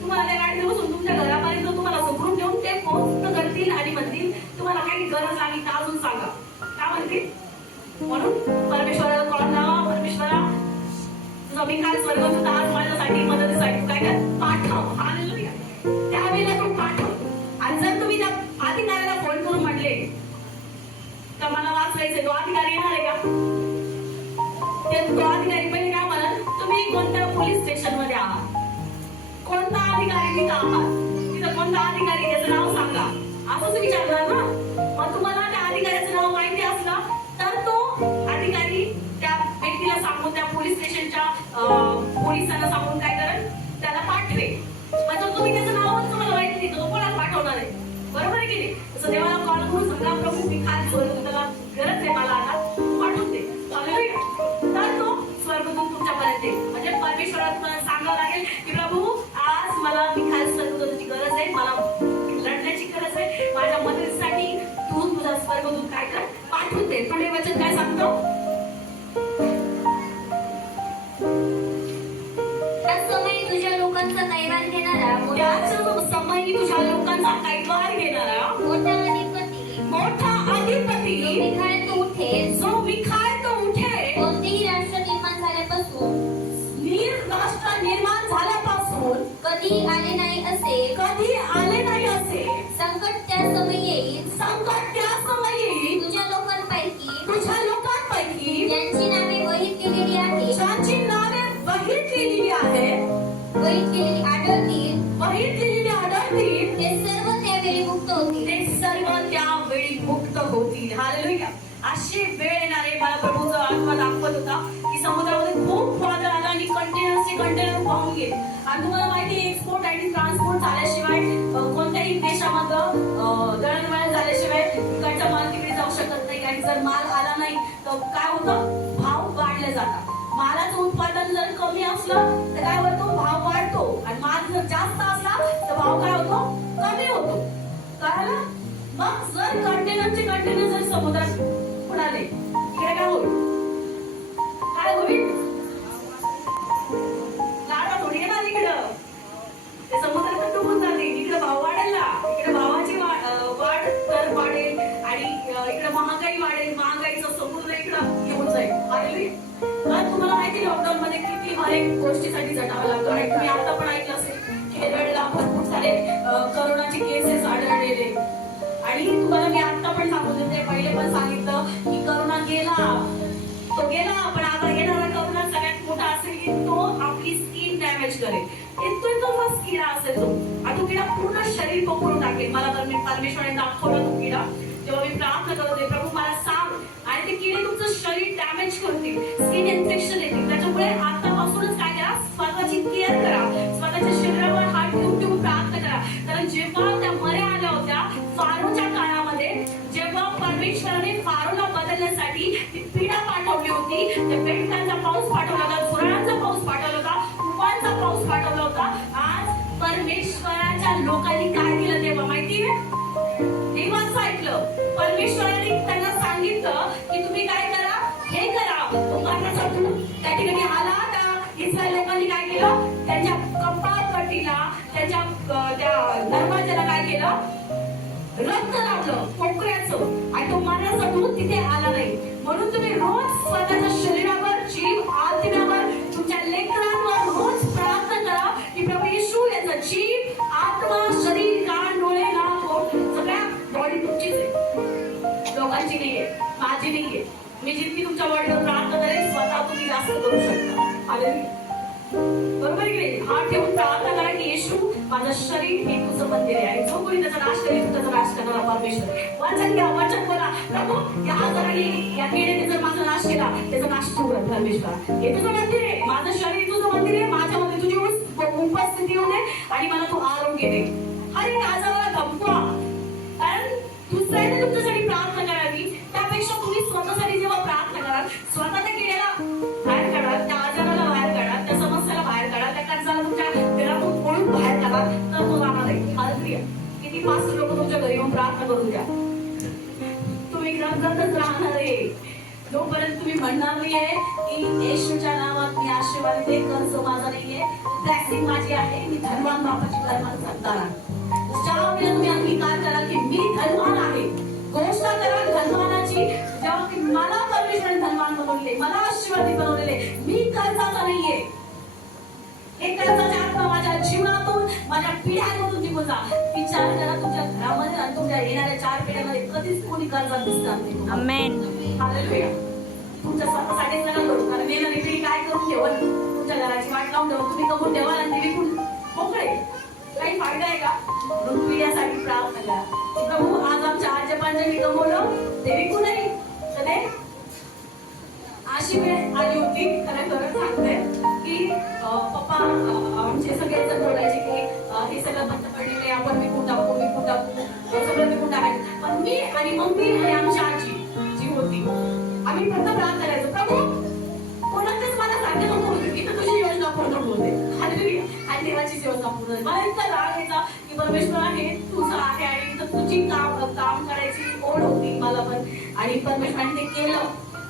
तुम्हाला त्या गाडीत बसून तुमच्या घरापर्यंत तुम्हाला सुखरूप घेऊन ते पोस्ट करतील आणि म्हणतील तुम्हाला काही गरज लागली का अजून सांगा. काय म्हणतील? म्हणून परमेश्वराला कॉल लावा, परमेश्वरा तुझा मिखाईल स्वर्गदूत आज माझ्यासाठी मदतीसाठी तू काय कर, पाठव. हालेलुया. त्यावेळेला तू पाठव. आणि जर तुम्ही त्या अधिकाऱ्याला फोन करून म्हटले तर मला वाचवायचंय, तो अधिकारी येणार आहे का? तो अधिकारी पहिले काय म्हणत, तुम्ही कोणत्या पोलीस स्टेशन मध्ये आहात, कोणता अधिकारी तिथं आहात, तिथं कोणता अधिकारी त्याचं नाव सांगा, असंच विचारणार ना. मग तुम्हाला त्या अधिकाऱ्याचं नाव माहिती असलं तर तो अधिकारी त्या व्यक्तीला सांगून, त्या पोलीस स्टेशनच्या पोलिसांना सांगून काय करेल, त्याला पाठवे. मग जर तुम्ही त्याचं नावच तुम्हाला माहिती नाही तर तो कोणाला पाठवणार आहे? बरोबर आहे की नाही? तसं देवाला कॉल करून सांगा, प्रभू मिखाईल स्वर्गदूताला गरज आहे, मला आता पाठवून दे. हालेलुया. तर तो स्वर्गदूत तुमच्यापर्यंत येईल. म्हणजे परमेश्वराला तुम्हाला सांगावं लागेल की प्रभू आज मला मिखाईल स्वर्गदूताची गरज आहे, मला लढण्याची गरज आहे, माझ्या मदतीसाठी तू तुझा स्वर्गदूत काय कर, पाठवून दे. पुढे वचन काय सांगतो? त्याच समयी तुझ्या लोकांचा कैवार घेणारा त्याच समयी तुझ्या लोकांचा कैवार घेणारा मोठा अधिपती मिखाईल तो उठेल, जो मिखाईल तो उठेल. कोणतेही राष्ट्र निर्माण झाल्यापासून राष्ट्र निर्माण झाल्यापासून कधी आले नाही असे संकट त्या समयी येईल. संकट त्या समयी तुझ्या लोकांपैकी ज्यांची नावे वहीत केलेली आढळतील ते सर्व त्यावेळी मुक्त होतील. हालेलुया. अशी वेळ येणार आहे. मला प्रभूचा आत्मा दाखवत होता की समुद्रामध्ये खूप वादळ आला आणि कंटेनर वाहून गेले. आणि तुम्हाला माहिती आहे, एक्सपोर्ट आणि ट्रान्सपोर्ट झाल्याशिवाय कोणत्याही देशामध्ये दळणवळण झाल्याशिवाय इकडचा माल तिकडे जाऊ शकत नाही. आणि जर माल आला नाही तर काय होतं, भाव वाढले जातात. मालाचं उत्पादन जर कमी असलं तर काय होतो, भाव वाढतो. आणि माल जर जास्त असला तर भाव काय होतो, कमी होतो. कळालं? मग जर कंटेनर जर समुद्रात उडाले, इकडे काय होईल, लाटा थोडी येणार इकडं, ते समुद्रात डुबून जाते. इकडे भाव वाढेल ना, इकडे भावाची वाढ दर वाढेल आणि इकडे महागाई वाढेल. महागाईचं समुद्र इकडं घेऊन जाईल. तर तुम्हाला माहिती लॉकडाऊन मध्ये किती अनेक गोष्टीसाठी झटावं लागतं. आणि तुम्ही आता पण ऐकलं असेल की केरळला भरपूर सारे करोनाचे केसेस आढळलेले. आणि तुम्हाला मी आता पण सांगून देते, पहिले पण सांगितलं की करोना गेला, तो गेला, पण आता येणारा करोना सगळ्यात मोठा असेल की तो आपली स्किन डॅमेज करेल. इतका किडा असेल तो, आणि तो किडा पूर्ण शरीर पकडून टाकेल. मला तर मी परमेश्वराने दाखवला तो किडा. जेव्हा मी प्रार्थना करते, प्रभू मला सांग, आणि ते किडे तुमचं शरीर डॅमेज करतील, स्किन इन्फेक्शन येतील. त्याच्यामुळे आतापासूनच काय करा, स्वतःची केअर करा, स्वतःच्या शरीरावर हात ठेवून प्रार्थना करा. कारण जेव्हा त्या मऱ्या आल्या होत्या फारोच्या काळामध्ये, जेव्हा परमेश्वराने फारोला बदलण्यासाठी ती पिढा पाठवली होती, त्या बेडकांचा पाऊस पाठवला होता, झुरळांचा पाऊस पाठवला होता, उपांचा पाऊस पाठवला होता. आज परमेश्वराच्या लोकांनी काय केलं तेव्हा माहितीये, देवाचं ऐकलं. परमेश्वराने त्यांना सांगितलं की तुम्ही काय करा, हे करा. उपांचा त्या ठिकाणी आला, त्या इस्रायल लोकांनी काय केलं, त्यांच्या कपाळपट्टीला, त्यांच्या त्या दरवाजाला काय केलं, रक्त लावलं कोकऱ्याचं, आणि तो मरणाचा दूत तिथे आला नाही. म्हणून तुम्ही रोज स्वतःच्या शरीरावर, जीव, आत्म्यावर, तुमच्या लेकरांवर रोज प्रार्थना माझी नाहीये. मी जितकी तुमच्या वडिलांवर प्रार्थना करेन स्वतः तुम्ही जास्त करू शकता. हालेलुया. बरोबर आहे की नाही? हात ठेवून प्रार्थना करा की येशू माझं शरीर हे तुझं मंदिर आहे आणि जो कोणी त्याचा नाश करेल त्याचा नाश करणारा परमेश्वर. वचन घ्या, वचन बोला, प्रभू या आजाराने या किडीने जर माझा नाश केला त्याचा नाश तू कर परमेश्वर. हे तुझं मंदिर आहे, माझं शरीर तुझं मंदिर आहे, माझ्यामध्ये तुझी उपस्थिती होते आणि मला तू आरोग्य दे. हर एक आजाराला धमकवा, कारण दुसऱ्याने तुमच्यासाठी प्रार्थना करावी त्यापेक्षा तुम्ही स्वतःसाठी जेव्हा प्रार्थना कराल स्वतः त्या किड्याला बाहेर काढाल, त्या आजाराला बाहेर काढाल, त्या समस्याला बाहेर काढाल, त्या कर्जाला तुमच्या घरातून पळून बाहेर काढाल तर तो जाणार आहे. हालेलुया. किती पाच लोक तुमच्या घरी येऊन प्रार्थना करून द्या, तुम्ही गंगतच राहणार आहे जोपर्यंत तुम्ही म्हणणार नाहीये की येशूच्या नावात मी आशीर्वाद दे, कर्ज माझा नाहीये, ब्लेसिंग माझी आहे, मी धनवान बापाची धर्मात संतान आहे. ज्या वेळेला तुम्ही अंगीकार कराल की मी धनवान आहे, घोषणा कराल धनवानाची, जेव्हा की मला परमेश्वराने धनवान बनवले, मला आशीर्वादी बनवलेले, मी कर्जाचा नाहीये. हे कर्जाचे आत्मा माझ्या जीवनातून माझ्या पिढ्यांमधून निघून जा. विचार करा तुमच्या घरामध्ये आणि तुमच्या येणाऱ्या 4 पिढ्यांमध्ये कधीच कोणी कर्जात दिसणार नाही. आमेन. हालेलुया. तुमच्या स्वतःसाठीच नका करू, कारण मेला विक्री काय करून ठेवल, तुमच्या घराची वाट लावून ठेवल, तुम्ही कमवून ठेवाल आणि ते विकून मोकळे, काही फायदा आहे का? म्हणून तुम्ही यासाठी प्रार्थना करा. प्रभू आज आमच्या आजोबांनी मी कमवलं ते विकू नाही. तर ते अशी वेळ आली होती, खरं सांगते की पप्पा आमचे सगळे जण बोलायचे की हे सगळं बंद पडलेले आपण विकून टाकू सगळं विकून टाकायचं. पण मी आणि मम्मी आणि आमची आजी जी होती आम्ही फक्त प्रार्थना करायचो, प्रभू कोणाचंच मला सांगते नको होती की तुझी योजना पूर्ण होते. हालेलुया. आणि देवाची योजना पूर्ण होते. मला इतका राग यायचा की परमेश्वर हे तुझं आहे आणि तुझी काम करायची ओढ होती मला पण, आणि परमेश्वराने ते केलं.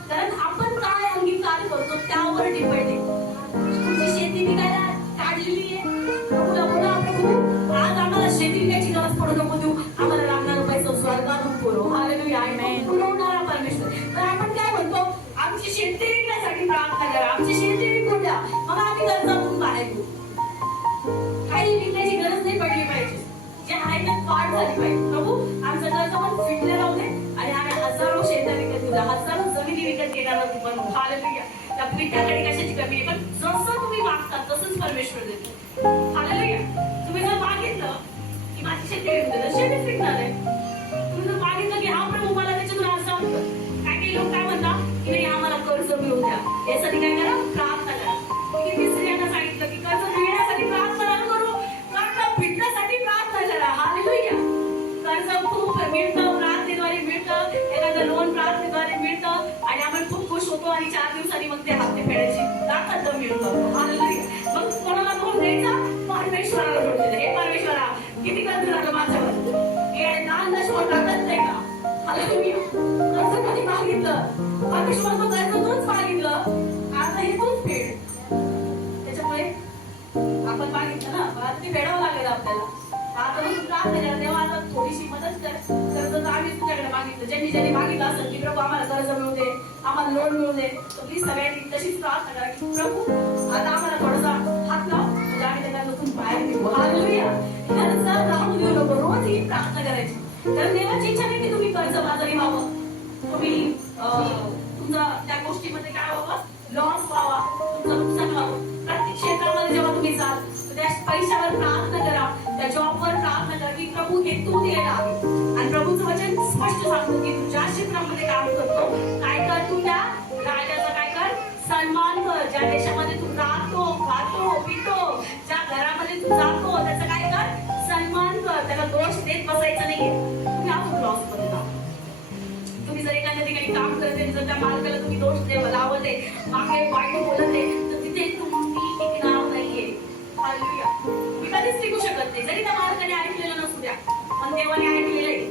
कारण आपण काय अंगीकार करतो त्यावर डिपेंड आहे. तुमची शेती विकायला काढलेली आहे, प्रभूला बोला प्रभू आज आम्हाला शेती विकायची गरज पडू नको देऊ, आम्हाला लागणार पैसा स्वर्गातून पुरव. हालेलुया. पुरवणारा परमेश्वर. तर आपण काय म्हणतो, आमची शेती विकण्यासाठी प्रार्थना करा, आमची शेती विकून द्या, मग आम्ही कर्जातून बाहेर येऊ. काही विकण्याची गरज नाही पडली पाहिजे, जे आहे ते पाठ झाली पाहिजे. प्रभू आमचं कर्ज पण फिटले राहू दे आणि आम्ही हजारो शेता विकत घेऊ, हजारो जमिनी विकत घेणार होती. पण हालेलुया. त्या पिठाकडे कशाची कमी आहे, पण जसं तुम्ही मागता तसंच परमेश्वर देतो. हालेलुया. तुम्ही जर मागितलं की माझी शेती विकून दे, शेतीच विकणार आहे. तुम्ही जर मागितलं की हा प्रभू मला त्याच्यातून असं वाटतं, काही लोक काय म्हणतात की नाही आम्हाला कर्ज मिळवून द्या, यासाठी काय करा, प्रार्थना करा. मी किती स्त्रियांना सांगितलं की कर्ज मिळण्यासाठी प्रार्थना करू, कर्ज फिटण्यासाठी प्रार्थना करा. हालेलुया. कर्ज खूप मिळतं, प्रार्थनेद्वारे मिळतं, एखादं लोन प्रार्थनेद्वारे मिळतं आणि आपण खूप खुश होतो आणि 4 दिवसांनी मग ते हप्ते फेडायची ताकद मिळतं. हालेलुया. मग कोणाला दोष द्यायचा, परमेश्वराला दोष द्यायचा. हे परमेश्वरा किती कर्ज झालं माझ्यावर, हे दान दशमोर टाकत नाही का? हालेलुया. कर्ज कधी मागितलं, परमेश्वर तो कर्ज तूच मागितलं, आता हे तूच फेड. त्याच्यामुळे आपण मागितलं ना, आता ते फेडावं लागेल आपल्याला. आता तू प्रार्थना करा, देवा आता थोडीशी मदत कर. कर्ज तर आम्ही तुझ्याकडे मागितलं, ज्यांनी मागितलं असेल की प्रभू आम्हाला कर्ज मिळू दे, आम्हाला लोन मिळू दे, तर प्लीज सगळ्यांनी तशीच प्रार्थना करा की प्रभू आता आम्हाला थोडासा हात लाव, म्हणजे आम्ही त्या कर्जातून बाहेर निघू. हालेलुया. कर्ज राहू देऊ नको, रोज ही प्रार्थना करायची. तर देवाची इच्छा नाही की तुम्ही कर्ज बाजारी व्हावं, तुम्ही तुमचा त्या गोष्टीमध्ये काय व्हावं, लॉस व्हावा, तुमचं नुकसान व्हावं. प्रत्येक क्षेत्रामध्ये जेव्हा तुम्ही जाल त्या पैशावर प्रार्थना करा, त्या जॉबवर प्रार्थना करा की प्रभू हे तू द्यायला आहे. आणि प्रभूचं वचन स्पष्ट सांगतो की तू ज्या क्षेत्रामध्ये काम करतो काय कर, तू त्या राजाचा काय कर, सन्मान कर. ज्या देशामध्ये तू राहतो, खातो, पितो, ज्या घरामध्ये तू जातो त्याचा काय कर, सन्मान कर. त्याला दोष देत बसायचा नाहीये. तुम्ही आहोत लॉस मध्ये जा. तुम्ही जर एखाद्या ठिकाणी काम करते, जर त्या मालकाला तुम्ही दोष लावत आहे, मागे वाईट बोलत आहे, तर तिथे तुम्ही टिकणार नाहीये. हालेलुया. मी कधीच टिकू शकत नाही, जरी त्या मालकाने ऐकलेलं नसू द्या, पण देवाने ऐकलेलं आहे.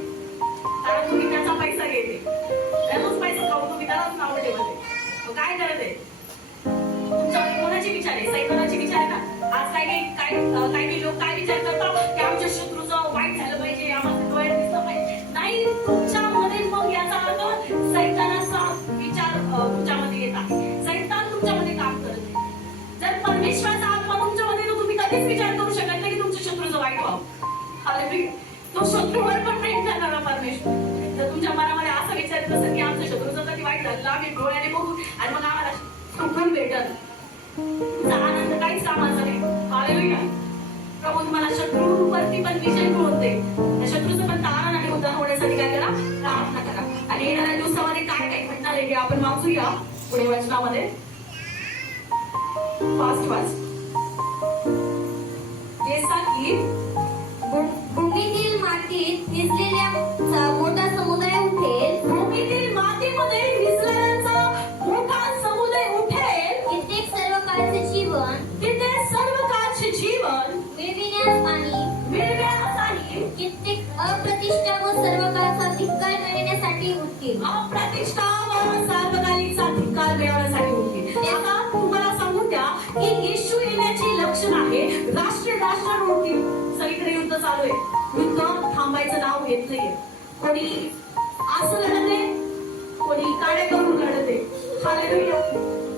कारण तुम्ही त्याचा पैसा घेते, त्याचाच पैसा खाऊ तुम्ही त्यालाच नाव ठेवते. काय करत आहे, तुमच्यावर कोणाचे विचार आहे, सैतानाचे विचार आहे का? आज काही लोक काय विचार करतात की आमच्या शत्रूचं वाईट झालं पाहिजे, आम्हाला डोळ्यात दिसलं पाहिजे. नाही, तुमच्यामध्ये मग याचा अर्थ सैतानाचा विचार तुमच्यामध्ये येत आहे. सैतान तुमच्यामध्ये काम करत आहे. जर परमेश्वराचा आत्मा तुमच्यामध्ये, तर तुम्ही कधीच विचार करू शकत नाही की तुमच्या शत्रूचं वाईट व्हावं. हालेलुया. तो शत्रूवर पण प्रेम करणारा परमेश्वर. तर तुमच्या मनामध्ये असा विचार येत असेल की आमच्या शत्रू आम्ही डोळ्याने बघू आणि मग आम्हाला सुकून भेटल. तुमचा आनंद काहीच कामाचा नाही. हालेलुया. प्रभू तुम्हाला शत्रूवरती पण विजय मिळवून दे. त्या शत्रूचं पण तारण आणि उद्धार होण्यासाठी काय करा, प्रार्थना करा. आणि येणाऱ्या दिवसामध्ये काय काय घडणार आहे हे आपण वाचूया पुढे वचनामध्ये. Fast fast. जैसा की भूमीतील मातीत भिजलेल्या मोठा समुदाय उठेल. भूमीतील मातीमध्ये भिजलेल्यांचा मोठा समुदाय उठेल. कित्येक सर्व काळचे जीवन तिथे सर्व काळचे जीवन मिळविण्यास आणि कित्येक अप्रतिष्ठा व सर्व काळचा धिक्कार मिळविण्यासाठी उठतील. अप्रतिष्ठा व सार्वकालिकचा धिक्कार मिळवण्यासाठी उठतील. आता तुम्हाला सांगू द्या की येशू येण्याची लक्षण आहे. राष्ट्रावर उठतील. सगळीकडे युद्ध चालू आहे. युद्ध थांबायचं नाव घेत नाहीये. कोणी असं लढते, कोणी काड्या करून लढते. हालेलुया.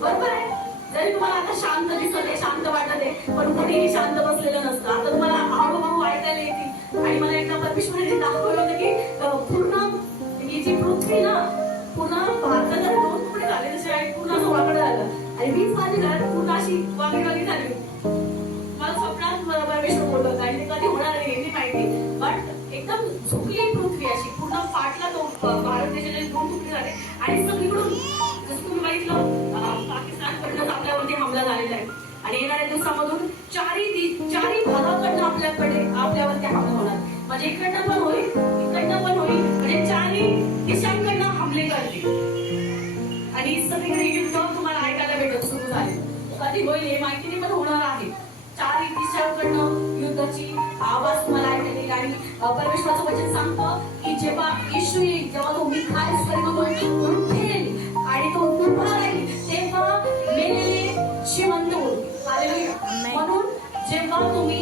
बरोबर आहे. जरी तुम्हाला आता शांत दिसत आहे, शांत वाटत आहे, पण कोणीही शांत बसलेलं नसतं. आता तुम्हाला हळूहळू ऐकायला येतील. आणि मला एकदा परमेश्वराने दाखवलं होतं की पूर्ण ही जी पृथ्वी ना, पूर्ण भारताला 2 तुकडे झाले, जसे आहे पूर्ण असं वाकडं झालं. आणि मीच माझी घर पूर्ण अशी वाकडी झाली. मला स्वप्नात परमेश्वर बोलत होता. आणि ते कधी होणार नाही हे माहिती, बट एकदम झुकली पृथ्वी अशी पूर्ण फाटला तो भारत देशाचे 2 तुकडे झाले. आणि सगळीकडून जसं तुम्ही बघितलं पाकिस्तानकडनं आपल्यावरती हमला झालेला आहे. आणि येणाऱ्या दिवसामधून चारी भागाकडनं आपल्यावरती हमला होणार. म्हणजे इकडनं पण होईल, इकडनं पण होईल. म्हणजे 4 दिशांकडनं हमले करतील. आणि सगळीकडे युद्ध तुम्हाला ऐकायला भेटत सुरू झाले. कधी होईल हे माहिती नाही, पण होणार आहे. 4 दिशांकडनं युद्धाची आवाज तुम्हाला ऐकायला येईल. आणि परमेश्वराचं वचन सांगतं की जेव्हा येशू येईल, जेव्हा तो मिखाईल स्वर्गातून उठेल आणि तो उभा राहील, तेव्हा मेलेले जिवंत होईल. हालेलुया. म्हणून जेव्हा तुम्ही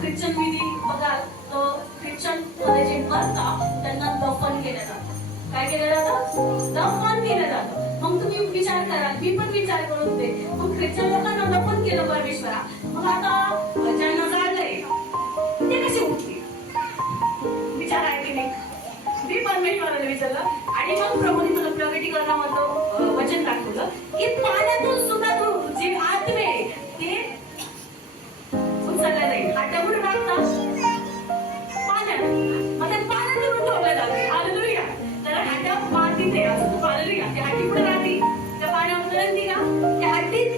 ख्रिश्चन विधी बघाल तर ख्रिश्चन मध्ये जे मरतात त्यांना दफन केलं जातं. काय केलं जातं? दफन केलं जातं. मग तुम्ही विचार करा, मी पण विचार करत होते, मग ख्रिश्चन लोकांना दफन केलं परमेश्वरा, मग आता ज्यांना जाळलंय ते कसे उठले? विचार आहे की नाही? मी परमेश्वराला विचारलं. आणि मग प्रभूने तुला प्रगटीकरणामधलं वचन दाखवलं की पाण्यातून सुद्धा जे आत्मे ते उचलल्या जाईल. हाड्या कुठे टाकतात? पाण्यात. मग त्या पाण्यातून उठवल्या जाते. हालेलुया. तर हाड्या मातीत आहे असं. हालेलुया. त्या हड्डी कुठे राहते? त्या पाण्यावर रंगती का? त्या हड्डीत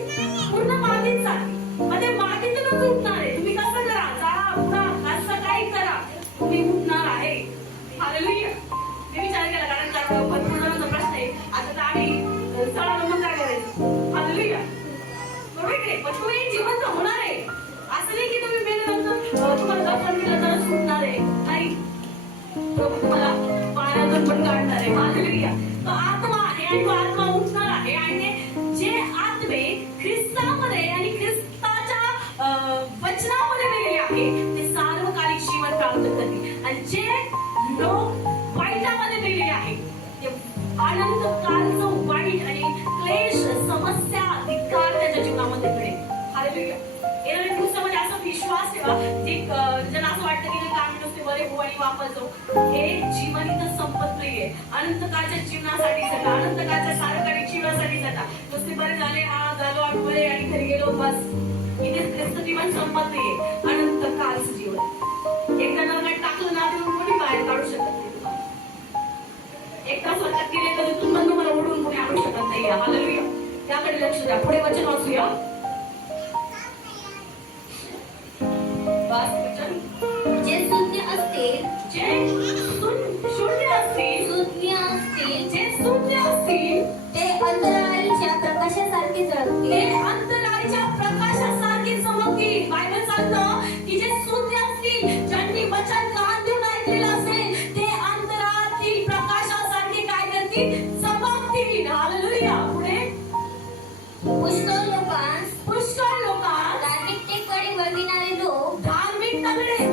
पूर्ण मातीत जाते. मग त्या मातीतूनच उठणार आहे. तुम्ही कसं करा, जा पुन्हा असं काही करा, तुम्ही उठणार आहे. हालेलुया. मी विचार केला, कारण भरपूर जणांचा प्रश्न आहे. आता तर आम्ही चढालो मग काय करायचं? हालेलुया. बरोबर आहे. पण तुम्ही जिवंत होणार आहे. असं नाही की तुम्ही मेल्यानंतर तुम्हाला दफन केलं तरच उठणार आहे. नाही. प्रभू तुम्हाला पाण्यातून पण काढणार आहे. हालेलुया. तो आत्मा आहे आणि तो आत्मा उठणार आहे. आणि जे आत्मे ख्रिस्तामध्ये आणि ख्रिस्ताच्या वचनामध्ये मेलेले आहे ते सार्वकालिक जीवन प्राप्त करतील. आणि जे लोक वाईटामध्ये मेलेले आहे ते अनंत कालचं वाईट आणि क्लेश, समस्या, धिक्कार त्याच्या जीवनामध्ये घडेल. हालेलुया. येणाऱ्या दिवसामध्ये असा विश्वास ठेवा जे ज्यांना असं वाटतं की आम्ही नुसते बरे होऊ आणि वापस जाऊ. हे जीवन इथं संपत नाहीये. अनंत काळच्या जीवनासाठी जगा, अनंत काळच्या सार्वकालिक जीवनासाठी जगा. नुसते बरे झाले, झालो आम्ही बरे आणि घरी गेलो बस. इथे ख्रिस्त जीवन संपत नाहीये. अनंत कालचं जीवन. एकदा नरकात टाकलं ना ते कोणी बाहेर काढू शकत नाही. एकदा स्वर्गात गेले तर तिथून पण तुम्हाला ओढून कोणी आणू शकत नाही. हालेलुया. त्याकडे लक्ष द्या. पुढे वचन वाचूया. जे शून्य असतील, जे शून्य असतील ते अंतराळीच्या प्रकाशासारखे जळतील. ते अंतराळीच्या प्रकाशासारखे चमकतील. बायबल सांगतं की जे शून्य असतील, ज्यांनी वचन कान देऊन ऐकलेलं असेल, ते अंतराळातील प्रकाशासारखे काय करतील? चमकतील. हालेलुया. पुढे पुष्कळ लोकांस धार्मिकतेकडे वळविणारे लोक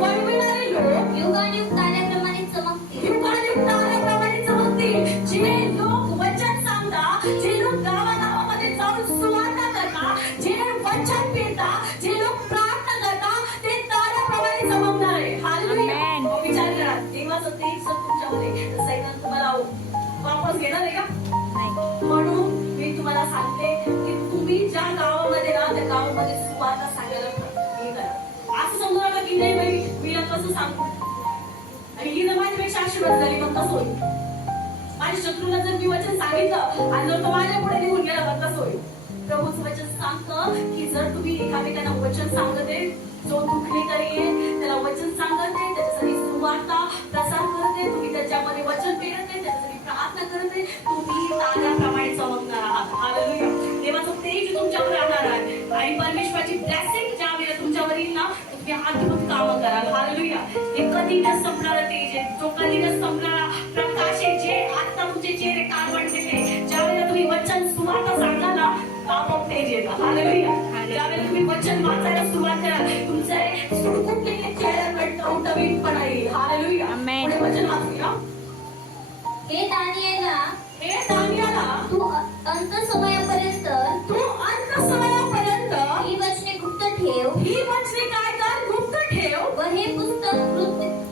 वळविणारे लोक युगानुयुग ताऱ्याप्रमाणे चमकतील. युगानुयुग ताऱ्याप्रमाणे चमकतील. जे लोक वचन सांगतात, जे लोक गावागावामध्ये जाऊन सुवार्ता करतात, जे वचन पेतात, जे लोक प्रार्थना करतात, ते ताऱ्याप्रमाणे चमकणार आहे. हालेलुया. मग विचार करा, देवाचं तेज जर तुमच्यामध्ये, तर सैतान तुम्हाला वापस घेणार आहे का? नाही. म्हणून तुम्हाला सांगते की तुम्ही ज्या गावामध्ये ना त्या गावामध्ये सुवार्ता सांगायला हे करा. असं समजू नका की नाही बाई मी कसं सांगू आणि ही जर माझ्यापेक्षा आशीर्वाद झाली मग कसं होईल. माझ्या शत्रूला जर मी वचन सांगितलं आणि जर तो माझ्या पुढे निघून गेला मग कसं होईल. प्रभूचं वचन सांगतं की जर तुम्ही एकामेकांना वचन सांगते, जो दुखणे करीये त्याला वचन सांगते, त्याच्यासाठी सुवार्ता प्रसार करते, तुम्ही त्याच्यामध्ये वचन पेरते, त्याच्यासाठी प्रार्थना करते, तुम्ही ताऱ्याप्रमाणे चमकणार आहात. हालेलुया. देवाचं तेज तुमच्यावर राहणार आहे आणि परमेश्वराची ब्लेसिंग ज्या वेळेला तुमच्यावर येईल ना तुम्ही अद्भुत कामं कराल. हालेलुया. हे कधी न संपणारं तेज आहे, जो कधी न संपणारा प्रकाश आहे, जे आता तुमचे चेहरे काळवंडलेले, ज्या वेळेला तुम्ही वचन सुवार्ता सांगाल ना आपोआप तेज येतं. हालेलुया. ज्यावेळेला तुम्ही वचन वाचायला सुरुवात कराल तुमचे सुडकुटलेले चेहऱ्यावर टवटवीतपणा येईल. हालेलुया. आमेन. पुढे वचन वाचूया. हे दानिएला, हे दानिएला, तू अंत समयापर्यंत तू अंत समयापर्यंत ही वचने गुप्त ठेव ही वचने काय कर गुप्त ठेव व हे पुस्तक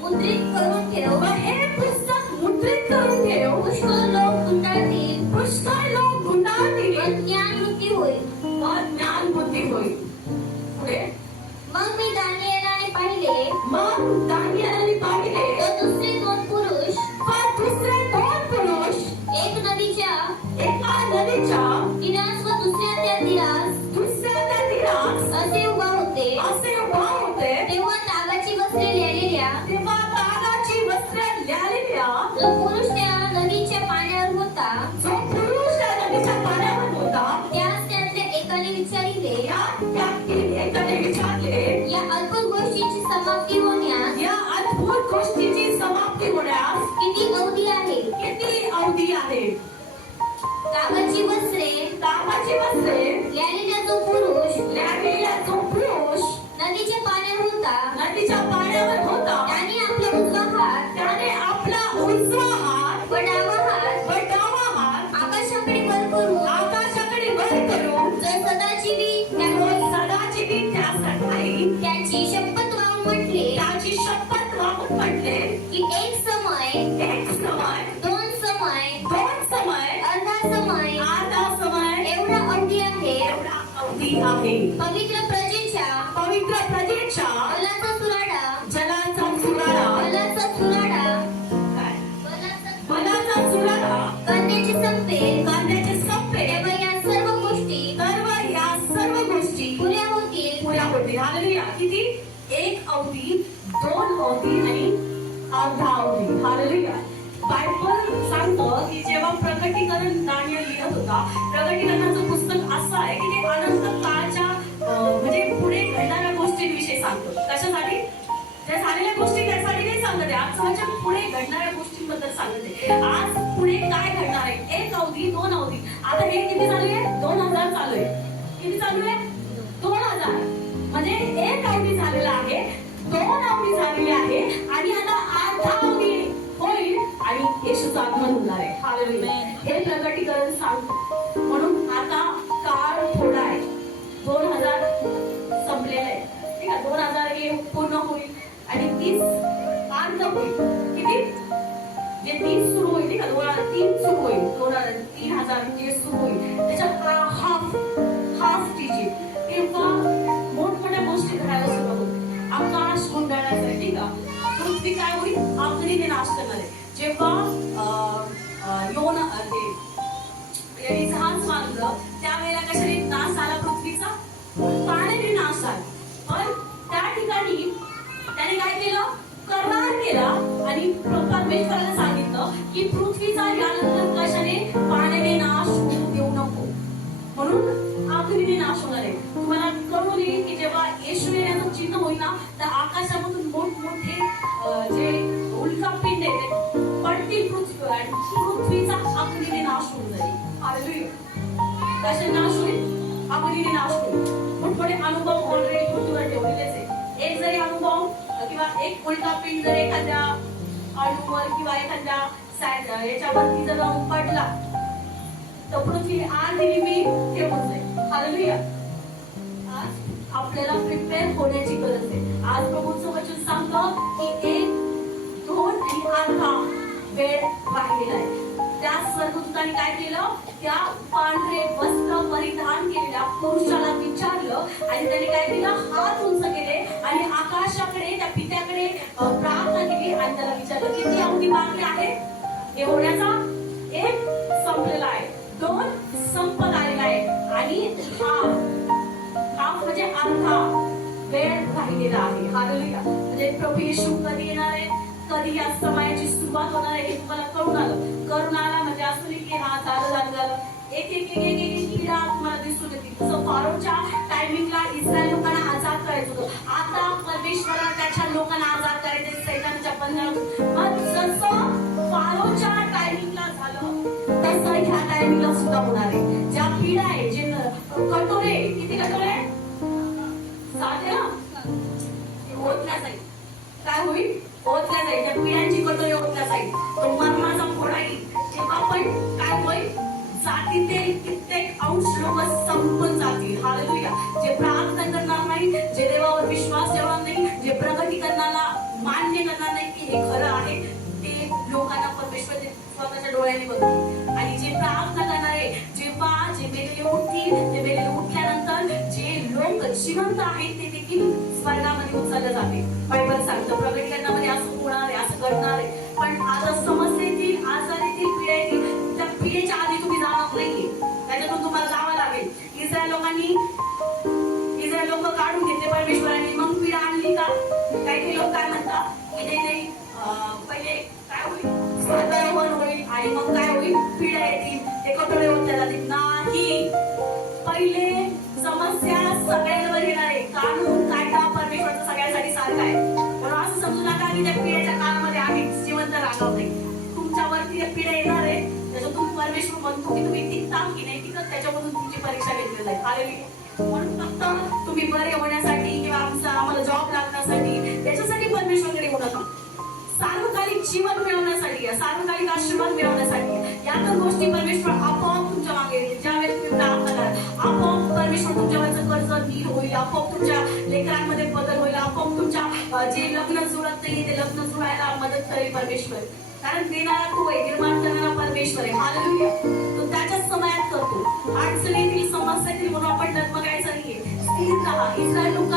मुद्रित करून ठेव. व हे पुस्तक मुद्रित करून ठेव. पुष्कळ लोक गुंडाळतील पुष्कळ लोक गुंडाळतील व ज्ञान वृद्धी होईल. व ज्ञान बुद्धी होईल. पुढे मग मी दानिएलाने पाहिले मग दानिएलाने पाहिले तर दुसरे दोन पुरुष व दुसरे दोन पुरुष एक नदीच्या एका नदीच्या तीरास व दुसऱ्या त्या तीरास दुसऱ्या त्या तीरास असे उभा होते. असे उभा होते. तेव्हा तागाची वस्त्रे लिहिलेल्या तेव्हा तागाची वस्त्रे लिहिलेल्या जो पुरुष त्या नदीच्या पाण्यावर होता जो पुरुष त्या नदीच्या पाण्यावर होता त्यास त्यातल्या एकाने विचारिले, एकाने विचारले या अद्भुत गोष्टीची समाप्ती होण्यास या अद्भुत गोष्टीची समाप्ती होण्यास किती अवधी आहे. किती अवधी आहे. तागाची वस्त्रे तागाची वस्त्रे लिहिलेला जो पुरुष लिहिलेला जो पुरुष नदीच्या पाण्यावर होता नदीच्या पाण्यावर होता त्याने आपला उजवा हात त्याने आपला उजवा हात व डावा हात व डावा हात आकाशाकडे वर करून आकाशाकडे वर करून जर सदाजीवी सदाची त्यासाठी त्याची शपथ वाहून म्हटले त्याची शपथ वाहून म्हटले की एक समय एक समय दोन समय दोन समय अर्धा समय आधा समय एवढा अवधी आहे. एवढा अवधी आहे. पवित्र प्रजेच्या पवित्र प्रजेच्या बलाचा सुराडा जलाचा चुराडा बलाचा सुराडा काय? बलाचा मनाचा चुराडा करण्याचे संपेल. करण्याचे संपे तेव्हा या सर्व गोष्टी सर्व या सर्व गोष्टी पुऱ्या होतील. पुऱ्या होतील. हालेलुया. किती? एक अवधी, दोन अवधी आणि अर्धा अवधी. हालेलुया. बायबल सांगतं की जेव्हा प्रकटीकरण दानिएल लिहित होता, प्रकटीकरणाचं पुस्तक असं आहे की ते अनंत काळाच्या म्हणजे पुढे घडणाऱ्या गोष्टींविषयी सांगतं. कशासाठी? त्या झालेल्या गोष्टी त्यासाठी नाही सांगत आहे, आजच्या पुढे घडणाऱ्या गोष्टींबद्दल सांगत आहे. आज पुढे काय घडणार आहे. एक अवधी, दोन अवधी. आता हे किती चालू आहे? 2000 चालू आहे. किती चालू आहे? 2000. म्हणजे एक अवधी झालेला आहे, दोन अवधी झालेली आहे आणि आता अर्धा अवधी होईल आणि येशूचं आगमन होणार आहे. हालेलुया. हे प्रकटीकरण सांगतो. म्हणून आता काळ थोडा आहे. 2000 संपलेलं आहे. ठीक आहे. 2000 हे पूर्ण होईल आणि 30 अर्ध होईल. किती? जे 30 सुरू होईल, ठीक आहे, 2003 सुरू होईल, 3000 जे सुरू होईल त्याच्यात हाफ डिजिट तेव्हा मोठमोठ्या गोष्टी घडायला सुरुवात होते. आकाश गुंडाळायचं आहे. ठीक आहे. पृथ्वी काय होईल? आगीने नाश करणार आहे. जेव्हा योना ते जहाज बांधलं त्यावेळेला कशाने नाश आला पृथ्वीचा? पाण्याने नाश आला. पण त्या ठिकाणी त्याने काय केलं? करार केला आणि परमेश्वराला सांगितलं की पृथ्वीचा यानंतर कशाने? पाण्याने नाश होऊ देऊ नको. म्हणून आगीने नाश होणार आहे. तुम्हाला कळून येईल की जेव्हा येशू येण्याचं चिन्ह होईल ना तर आकाशामधून मोठमोठे जे उल्कापिंड आहेत ते पडतील पृथ्वीवर आणि पृथ्वीचा आगीने नाश होऊन जाईल. हालेलुया. कशाने नाश होईल? आगीने नाश होईल. मोठमोठे अनुभव ऑलरेडी पृथ्वीवर ठेवलेलेच आहे. एक जरी अनुभव किंवा एक उल्कापिंड जर एखाद्या अणूवर किंवा एखाद्या याच्यावरती जर पडला तर पृथ्वी अर्धी मी ठेवून जाईल. हालेलुया. आज आपल्याला प्रिपेअर होण्याची गरज आहे. आज प्रभूचं वचन सांगतं की 1, 2 आणि अर्धा वेळ राहिलेला आहे. त्या स्वर्गदूताने काय केलं? त्या पांढरे वस्त्र परिधान केलेल्या पुरुषाला विचारलं आणि त्याने काय केलं, हात उंच केले आणि आकाशाकडे त्या पित्याकडे प्रार्थना केली आणि त्याला विचारलं किती अवधी बाकी आहे. हे होण्याचा एक संपलेला आहे, 2 संपत आलेला आहे आणि हाफ म्हणजे अर्धा वेळ राहिलेला आहे. हालेलुया. म्हणजे प्रभू येशू कधी येणार आहे, कधी या समयाची सुरुवात होणार आहे हे तुम्हाला कळून आला म्हणजे असं नाही की हा झालं एक किडा तुम्हाला दिसून येतील. तसं फारोच्या टायमिंगला इस्रायल लोकांना आजाद करायचं होतं. आता परमेश्वराला त्याच्या लोकांना आजाद करायचे सैतानच्या बंधनातून. मग जसं फारोच्या टायमिंगला झालं तसं ह्या टायमिंगला सुद्धा होणार आहे. ज्या पिढा आहे, जे कटोरे, किती कटोरे 7 ना, ओतल्या जाईल. काय होईल, ओतल्या जाईल. त्या पिढ्यांची कटोरे ओतल्या जाईल. तो मरणाचा घोडा येईल तेव्हा पण काय होईल, जातीतील कित्येक अंश लोक संपून जातील. हालेलुया. जे प्रार्थना करणार नाही, जे देवावर विश्वास ठेवणार नाही, जे प्रगती करणारा मान्य करणार नाही की हे खरं आहे, ते लोकांना परमेश्वर स्वतःच्या डोळ्याने बघतील. आणि जे प्रार्थना करणारे, जेव्हा जे मेलेले उठतील, ते मेलेले उठल्यानंतर जे लोक जिवंत आहेत ते देखील स्वर्गामध्ये उचलले जाते. बायबल सांगतं प्रगटीकरणामध्ये असं होणार आहे, असं घडणार आहे. पण आता समस्या येतील, आजार येतील, पिढ्या येतील. त्या पिढीच्या आधी तुम्ही जाणार नाहीये, त्याच्यातून तुम्हाला जावं लागेल. इस्रायल लोक काढून घेतले परमेश्वराने, मग पिढा आणली का. काही लोक काय म्हणतात की नाही पहिले काय होईल, स्वर्गारोहण होईल आणि मग काय होईल, पिढ्या येतील, ते कटोरे ओतल्या जातील. नाही, पहिले समस्या सगळ्यांवर येणार आहे. कानून कायदा परमेश्वरचा सगळ्यांसाठी सारखा आहे. म्हणून असं समजू नका की त्या पिढ्याच्या काळामध्ये आम्ही जिवंत राहणार नाही. तुमच्यावरती त्या पिढ्या येणार आहे, त्याच्यातून परमेश्वर म्हणतो की तुम्ही टिकता की नाही टिकत, त्याच्यामधून तुमची परीक्षा घेतली जाईल. हालेलुया. म्हणून फक्त तुम्ही बरे होण्यासाठी किंवा आम्हाला जॉब लागण्यासाठी त्याच्यासाठी परमेश्वरकडे येऊ नका. सार्वकालिक जीवन मिळवण्यासाठी, सार्वकालिक आशीर्वाद मिळवण्यासाठी या तर गोष्टी परमेश्वर आपोआप तुमच्या मागे येतील. ज्यावेळेस तुम्ही प्रार्थना कराल, आपोआप परमेश्वर तुमच्यावरचं कर्ज नील होईल, आपोआप तुमच्या लेकरांमध्ये बदल होईल, आपोआप तुमच्या जे लग्न जुळत नाही ते लग्न जुळायला मदत करेल परमेश्वर. कारण देणारा तो आहे, निर्माण करणारा परमेश्वर आहे. हालेलुया. तो त्याच्याच समयात करतो. अडचणीतील समस्यातील म्हणून आपण डगमगायचं नाहीये, स्थिर राहा. इस्रायल लोक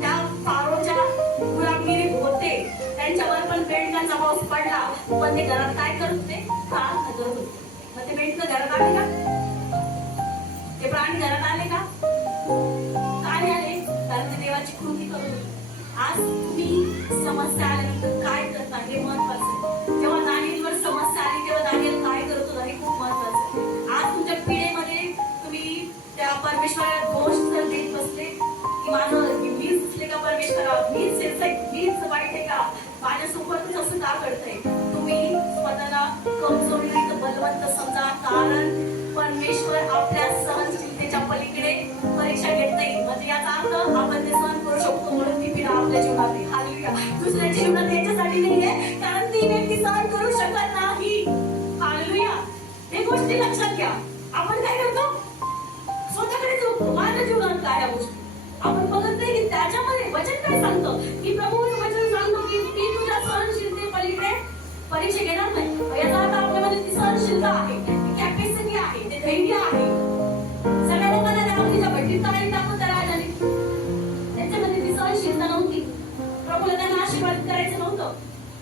त्या फारोच्या गुलामगिरीत होते, त्यांच्यावर पण बेंडकांचा पाऊस पडला, पण ते घरात काय करत होते, प्रार्थना करत होते. मग ते बेंडक घरात आले का, ते प्राणी घरात आले का, काय आले, कारण ते देवाची कृती करत होते. आज तुम्ही समस्या आल्यानंतर काय करता हे महत्वाचं आहे. जेव्हा दानिएलवर समस्या आली तेव्हा दानिएल काय करत होता हे खूप महत्वाचं आहे. आज तुमच्या पिढीमध्ये तुम्ही त्या परमेश्वराला दोष जर देत बसले की माझं मीच असले का परमेश्वरा, मीच वाईट आहे का, माझ्यासोबतच असं का घडतंय, तुम्ही स्वतःला कमजोरी नाही तर बलवंत समजा. कारण परमेश्वर आपल्या सहनशीलतेच्या पलीकडे परीक्षा घेत नाही. म्हणजे याचा अर्थ आपण ते सहन करू शकतो म्हणून ती पिढा आपल्या जीवनात आहे. हालेलुया. दुसऱ्याच्या जीवनात याच्यासाठी नाहीये कारण ती व्यक्ती सहन करू शकत नाही. हालेलुया. हे गोष्टी लक्षात घ्या. आपण काय करतो, स्वतःकडे बघतो माझ्या जीवनात काय या गोष्टी आपण बघत नाही की त्याच्यामध्ये वचन काय सांगतं की प्रभू वचन सांगतो की मी तुझ्या सहनशीलते पलीकडे परीक्षा घेणार नाही. याचा अर्थ आपल्यामध्ये ती सहनशीलता आहे, कॅपॅसिटी आहे, ते धैर्य आहे. सगळ्या लोकांना त्या अगदीच्या भट्टीत टाकून टाकून त्या राजाने त्यांच्यामध्ये ती सहनशीलता नव्हती. प्रभूला त्यांना आशीर्वादित करायचं नव्हतं,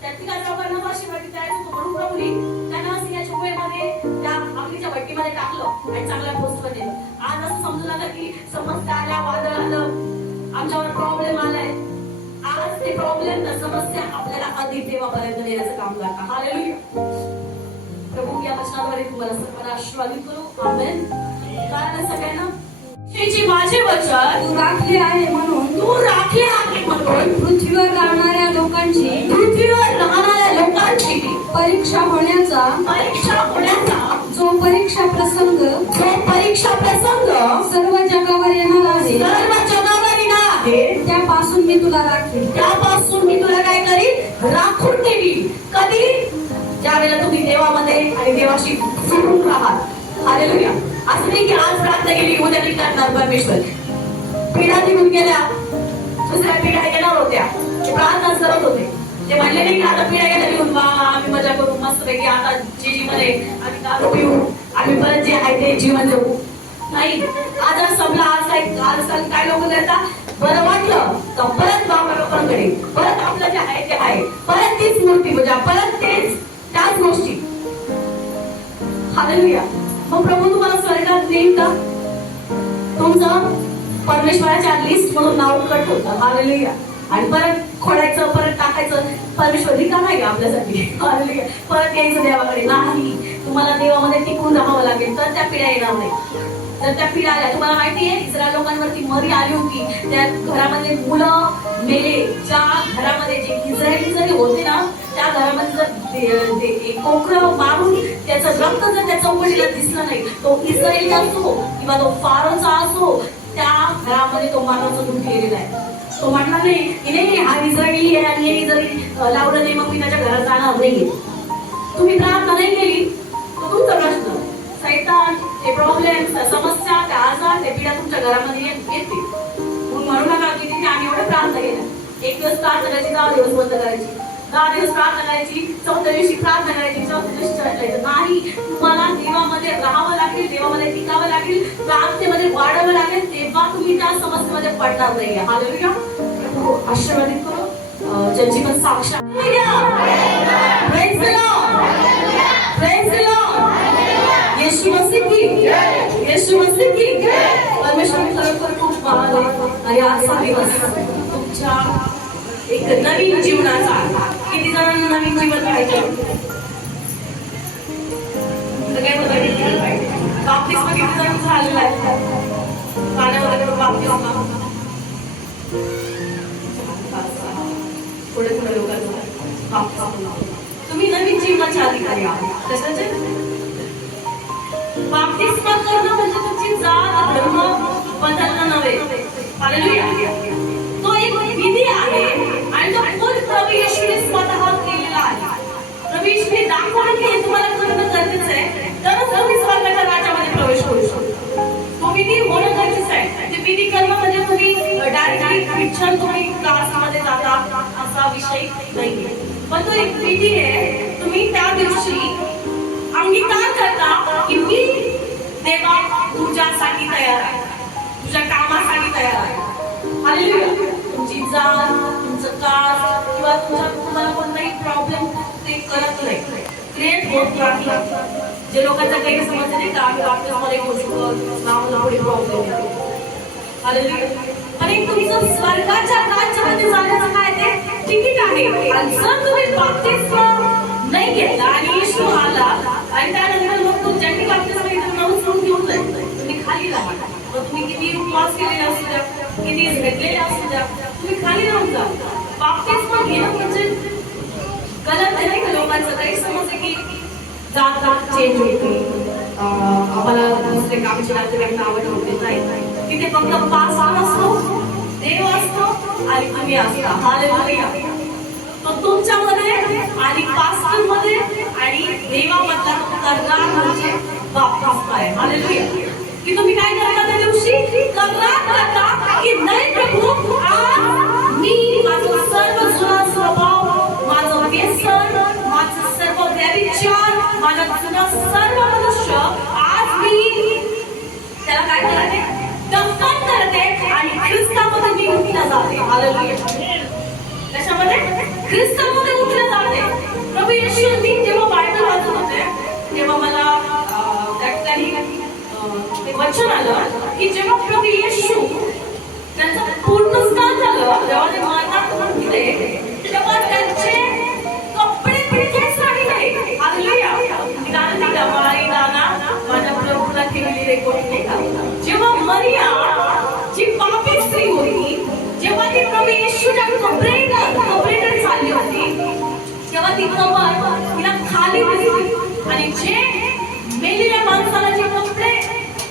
त्या लोकांना आशीर्वादित करायचं होतं. म्हणून प्रभूने त्यांना सिंहाच्या गुहेमध्ये त्या अग्नीच्या भट्टीमध्ये टाकलं आणि चांगल्या पोस्टवर नेलं. आज असं समजू नका की समस्या आल्या, वादळ आलं, आमच्यावर प्रॉब्लेम आलाय. आज ते प्रॉब्लेम तर समस्या आपल्याला अधिक देवापर्यंत नेण्याचं काम करतात. हालेलुया. प्रभू या वचनाद्वारे तुम्हाला सर्वांना आशीर्वादित करू. आमेन. कारण सगळ्यांना माझे वचन तू राखले आहे म्हणून पृथ्वीवर राहणाऱ्या लोकांची परीक्षा होण्याचा जो परीक्षा प्रसंग सर्व जगावर येणार आहे त्यापासून मी तुला काय करीन, राखून ठेवीन. कधी, ज्यावेळेला तुम्ही देवामध्ये आणि देवाशी जोडून राहाल. हालेलुया. असं नाही की आज प्रार्थना केली उद्या ती करणार परमेश्वर. पिढ्या निघून गेल्या, दुसऱ्या पिढ्या येणार होत्या, ते प्रार्थना करत होते. ते म्हणले नाही की आता पिढ्या गेल्या निघून आम्ही मजा करू, मस्त मस्तपैकी आता मध्ये आम्ही दारू पिऊ, आम्ही परत जे आहे ते जीवन जगू. नाही, आजार संपला. आजकाल काय लोक करतात, बरं वाटलं तर परत बाबा लोकांकडे, परत आपलं जे आहे ते आहे, परत तीच मूर्ती पूजा, परत त्याच गोष्टी. हालेलुया. मग प्रभू तुम्हाला स्वर्गात नेईल का? तुमचं परमेश्वराच्या लिस्ट म्हणून नाव कट होतं. हालेलुया. आणि परत खोडायचं, परत टाकायचं. परमेश्वर रिकामा आहे आपल्यासाठी. हालेलुया. परत यायचं देवाकडे नाही. तुम्हाला देवामध्ये टिकून राहावं लागेल, तर त्या पिढ्या येणार नाही. तर त्या पिढ्या आल्या. तुम्हाला माहिती आहे इस्रायल लोकांवरती मरी आली होती. त्या घरामध्ये मुलं मेले. ज्या घरामध्ये जे इस्रायली जरी होते ना, त्या घरामध्ये जर एक कोकरं मारून त्याचं रक्त जर त्या चौकटीला दिसलं नाही, तो इस्रायलचा असो किंवा तो फारोचा असो, त्या घरामध्ये तो मानवाचा दूध गेलेला आहे. तो म्हणणार नाही की नाही हा इस्रायली आहे आणि हे जरी लावलं नाही मग मी त्याच्या घरात जाणार नाहीये. तुम्ही प्रार्थना नाही केली तो तुमचा प्रश्न. सैतान, ते प्रॉब्लेम, समस्या, त्या आजार, ते पिढ्या तुमच्या घरामध्ये येते. म्हणू नका की तिथे आम्ही एवढं प्रार्थना केलं. 1 दिवस प्रार्थना करायची, 10 दिवस बंद करायची, 10 दिवस प्रार्थना करायची, 4थ्या दिवशी प्रार्थना करायची, 4थ्या दिवशी चढायचं. नाही, तुम्हाला देवामध्ये राहावं लागेल, देवामध्ये टिकावं लागेल, प्रार्थनेमध्ये वाढावं लागेल, तेव्हा तुम्ही त्या समस्येमध्ये पडणार नाही. हालेलुया. आशीर्वादित करो. ज्यांची पण साक्षात. Praise the lord. Praise the lord. Yeshu Masih की, येशू मसीह की. परमेश्वर खरोखर खूप महान आहे. आणि आजचा दिवस तुमच्या एक नवीन जीवनाचा. किती जणांना नवीन जीवन पाहिजे? बाप्तिस्मा किती जण झालेला आहे? पाण्यामध्ये बाप्तिस्मा पुढे पुढे लोकांचा. तुम्ही नवीन जीवनाच्या अधिकारी आहात. कशाचे? बाप्तिस्मा करणं म्हणजे तुमची जात धर्म बदलणं नव्हे. हालेलुया. तो एक विधी आहे आणि तो खुद प्रभू येशूने स्वतः केलेला आहे. प्रभू येशूने दाखवलं की हे तुम्हाला करणं गरजेचं आहे, तरच तुम्ही स्वर्गाच्या राज्यामध्ये प्रवेश करू शकता. तो विधी होणं गरजेचं आहे. ते विधी करणं म्हणजे तुम्ही डायरेक्टली ख्रिश्चन तुम्ही क्लासमध्ये जाता असा विषय नाहीये. पण तो एक विधी आहे. तुम्ही त्या दिवशी अंगीकार करता की मी देवा तुझ्यासाठी तयार आहे, तुझ्या कामासाठी तयार आहे. हालेलुया. तुमची जात, तुमचं कास्ट किंवा तुम्हाला कोणताही प्रॉब्लेम ते करत नाही, क्रिएट होत नाही. जे लोकांचा काही समज नाही का आम्ही बाप्तिस्माला एक गोष्ट नावाला पुढे प्रॉब्लेम येतो. हालेलुया. आणि तुमचं स्वर्गाच्या राज्यामध्ये जाण्याचं काय ते तिकीट आहे. आणि जर तुम्ही बाप्तिस्मा नाही घेतला आणि येशू आला आणि त्यानंतर मग तो ज्यांनी बाप्तिस्मा घेतला उचलून घेऊन जाईल, तुम्ही खाली राहा. मग तुम्ही किती उपवास केलेले असू द्या, किती भेटलेले असू द्या, तुम्ही खाली राहून जा. बाप्तिस्मा घेणं म्हणजे गलत आहे नाही का? लोकांचं गैरसमज आहे की जात चेंज होते, आम्हाला दुसरे कामचे नातेवाईक आवड होते. नाही, तिथे फक्त पास्टर असतो, देव असतो आणि तुम्ही असता. हालेलुया. तो तुमच्यामध्ये आणि पास्टर मध्ये आणि देवामधला करणार म्हणजे बाप्तिस्मा आहे. हालेलुया. की तुम्ही काय करता त्या दिवशी? करार करता की नाही प्रभू, आज मी माझं सर्व जुना स्वभाव, माझं व्यसन, माझं सर्व व्यभिचार, माझा जुना सर्व मनुष्य आज मी त्याला काय करते? दफन करते आणि ख्रिस्तामध्ये मी उठला जाते. हालेलुया. त्याच्यामध्ये ख्रिस्तामध्ये उठला जाते. प्रभू येशू, मी जेव्हा बायबल वाचत होते तेव्हा मला त्या ठिकाणी ते वचन आलं की जेव्हा प्रभू येशू त्यांचं पूर्ण स्नान झालं, जेव्हा ते मरणात उठले, तेव्हा त्यांचे कपडे तिथेच राहिले. हालेलुया. गाणं नाही का, माई दाना माझ्या प्रभूला ठेवली रे कोणी का. जेव्हा मरिया जी पापी स्त्री होती, जेव्हा ती प्रभू येशूच्या कपडेकडे चालली होती, तेव्हा ती कबर तिला खाली दिसली. आणि जे मेलेल्या माणसाला जे कपडे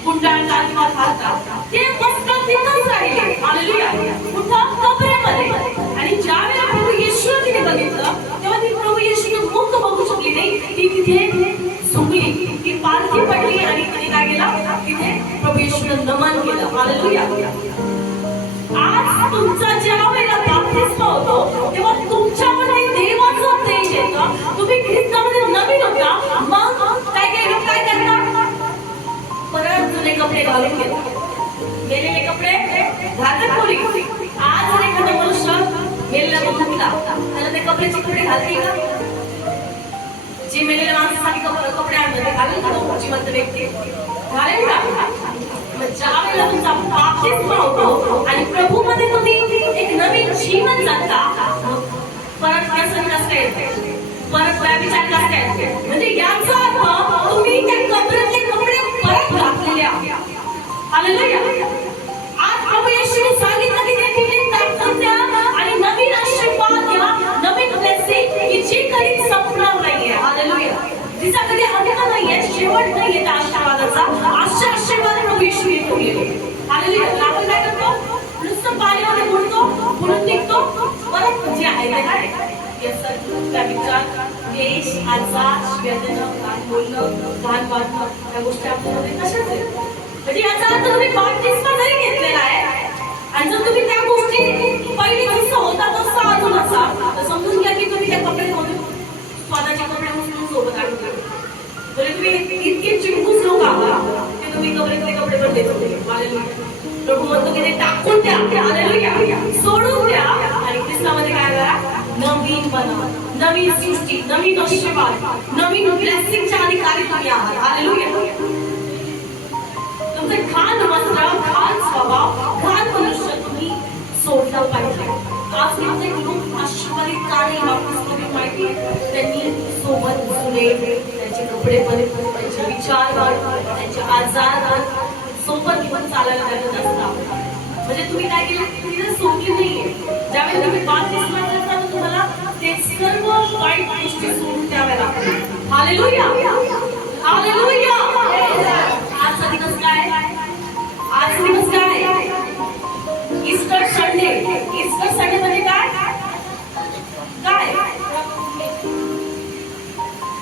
गुंडाळतात किंवा घालतात ते वस्त्र तिथंच राहिले. हालेलुया. कुठं? कबरेमध्ये. आणि ज्यावेळेला प्रभू येशू तिने बघितलं तेव्हा ती प्रभू येशूचं मुख बघू शकली नाही. ती तिथे झुकली, ती पालखी पडली आणि तिने काय केलं? तिथे प्रभू येशूला नमन केलं. हालेलुया. आज तुमचा ज्या वेळेला बाप्तिस्मा होतो तेव्हा तुमच्यामध्ये देवाचं तेज येतं. तुम्ही ख्रिस्तामध्ये नवीन जी मेलेल्या माणसासाठी कपडे आणतात ते घालेल का तो जिवंत व्यक्ती? घालेल का? मग ज्या वेळेला तुमचा बाप्तिस्मा होतो आणि प्रभूमध्ये तुम्ही एक नवीन जीवन जगता, परत व्यसन कसं येते, परत व्यभिचार कसं येते, म्हणजे याचा अर्थ तुम्ही त्या कपड्यातले कपडे परत घातलेले आहेत. हालेलुया. आज प्रभू येशूने सांगितलं की त्या ठिकाणी ताकद द्या आणि नवीन आशीर्वाद द्या, नवीन ब्लेसिंग की जी कधी संपणार नाहीये. हालेलुया. तिचा कधी अंत नाहीये, शेवट नाहीये त्या आशीर्वादाचा. अशा आशीर्वाद प्रभू येशूने ठेवलेले. हालेलुया. आपण काय करतो? नुसतं पाण्यामध्ये बुडतो, बुडून निघतो, परत जे आहे ते काय? त्या विचार, क्लेश, आजार, वेदना, घाण बोलणं, घाण वागणं, त्या गोष्टी आपल्यामध्ये कशाच आहेत? म्हणजे याचा अर्थ तुम्ही बाप्तिस्मा जरी घेतलेला आहे आणि जर तुम्ही त्या गोष्टी पहिले जसं होता तसं अजून असाल तर समजून घ्या की तुम्ही त्या कपड्यांमधून स्वतःचे कपडे उचलून सोबत आणून ठेवले. म्हणजे तुम्ही इतके चिंकूस लोक आहात की तुम्ही कपडे पण देत होते. हालेलुया. प्रभू म्हणतो की ते टाकून द्या, हालेलुया, सोडून द्या आणि ख्रिस्तामध्ये काय करा? नवीन बनवा, नवीन सृष्टी, नवीन आशीर्वाद, नवीन ब्लेसिंगच्या अधिकारी तुम्ही आहात. हालेलुया. तुमचे घाण वस्त्र, घाण स्वभाव, घाण मनुष्य तुम्ही सोडलं पाहिजे. आज कित्येक लोक आशीर्वादित का नाही वापस माहिती? त्यांनी सोबत जुने त्यांचे कपडे पण, त्यांचे विचार, त्यांचे आजार सोबत घेऊन चालायला लागत असतात. म्हणजे तुम्ही काय केलं? तुम्ही सोडली नाहीये. ज्यावेळी तुम्ही बाप्तिस्मा करता तुम्हाला ते सर्व वाईट गोष्टी सोडून द्याव्या लागतात. हालेलुया. हालेलुया. आजचा दिवस काय? आजचा दिवस काय? Easter Sunday. ईस्टर संडे म्हणजे काय? काय?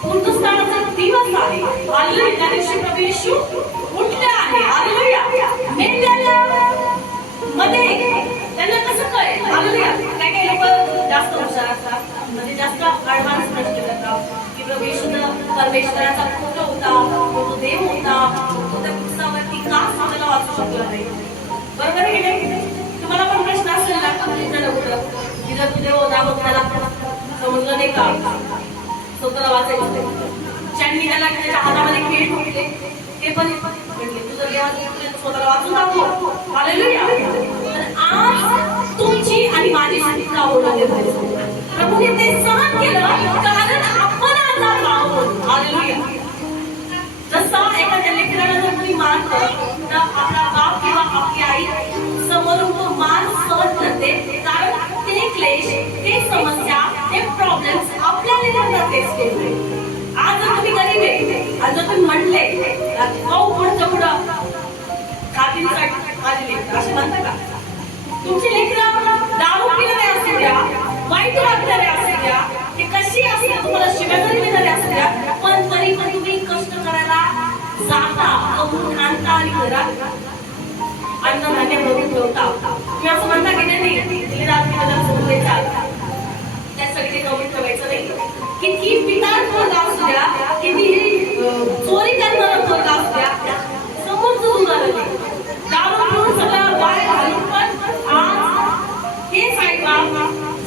पुनरुत्थानाचा दिवस आहे. हालेलुया. त्या दिवशी प्रभू येशू उठले आहे. हालेलुया. मेलेल्या मध्ये त्यांना कसं कळेल? हालेलुया. काय काय लोक जास्त हुशार असतात, म्हणजे जास्त ऍडव्हान्स प्रश्न करतात की प्रभू येशू परमेश्वराचा पुत्र होता, तो देव होता, तो त्या क्रूसावरती का आपल्याला वाचू शकला नाही? बरोबर आहे की नाही? तुम्हाला पण प्रश्न असेल ना की जर तू देव होता मग त्याला समजलं नाही का स्वतःला वाचायचं? ज्यांनी त्याला त्याच्या हातामध्ये खेळ ठोकले ते पण म्हटले तुझं देवाचं स्वतःला वाचून दाखव. हालेलुया. आज तुमची आणि माझी सुटका होणार आहे. प्रभूने ते सहन केलं कारण आपण आजार आहोत. हालेलुया. जसं एखाद्या लेकराला जर तुम्ही मारलं तर आपला बाप किंवा आपली आई समोरून तो मार सहन करते कारण ते क्लेश, ते समस्या, ते प्रॉब्लेम्स आपल्या लेकराला फेस केले. आज जर तुम्ही गरीब आहे आणि जर तुम्ही म्हटले पुढचं पुढं खातील आलेले असे म्हणता का? तुमची लेकरं दारू पिणारे असू द्या, वाईट वागणारे असू द्या, ते कशी असू द्या, तुम्हाला शिव्या जरी देणारे असू द्या, पण तरी पण तुम्ही कष्ट करायला जाता, कमवून आणता आणि घरात अन्नधान्य भरून ठेवता. तुम्ही असं म्हणता की नाही रात्री त्यासाठी ते कमवून ठेवायचं नाही. किती पिता पोरगा असू द्या, किती चोरी करणारा पोरगा असू द्या, समोर चुरून झालं नाही. दारू पिऊन सगळं बाहेर घालून पण आज हे साईबा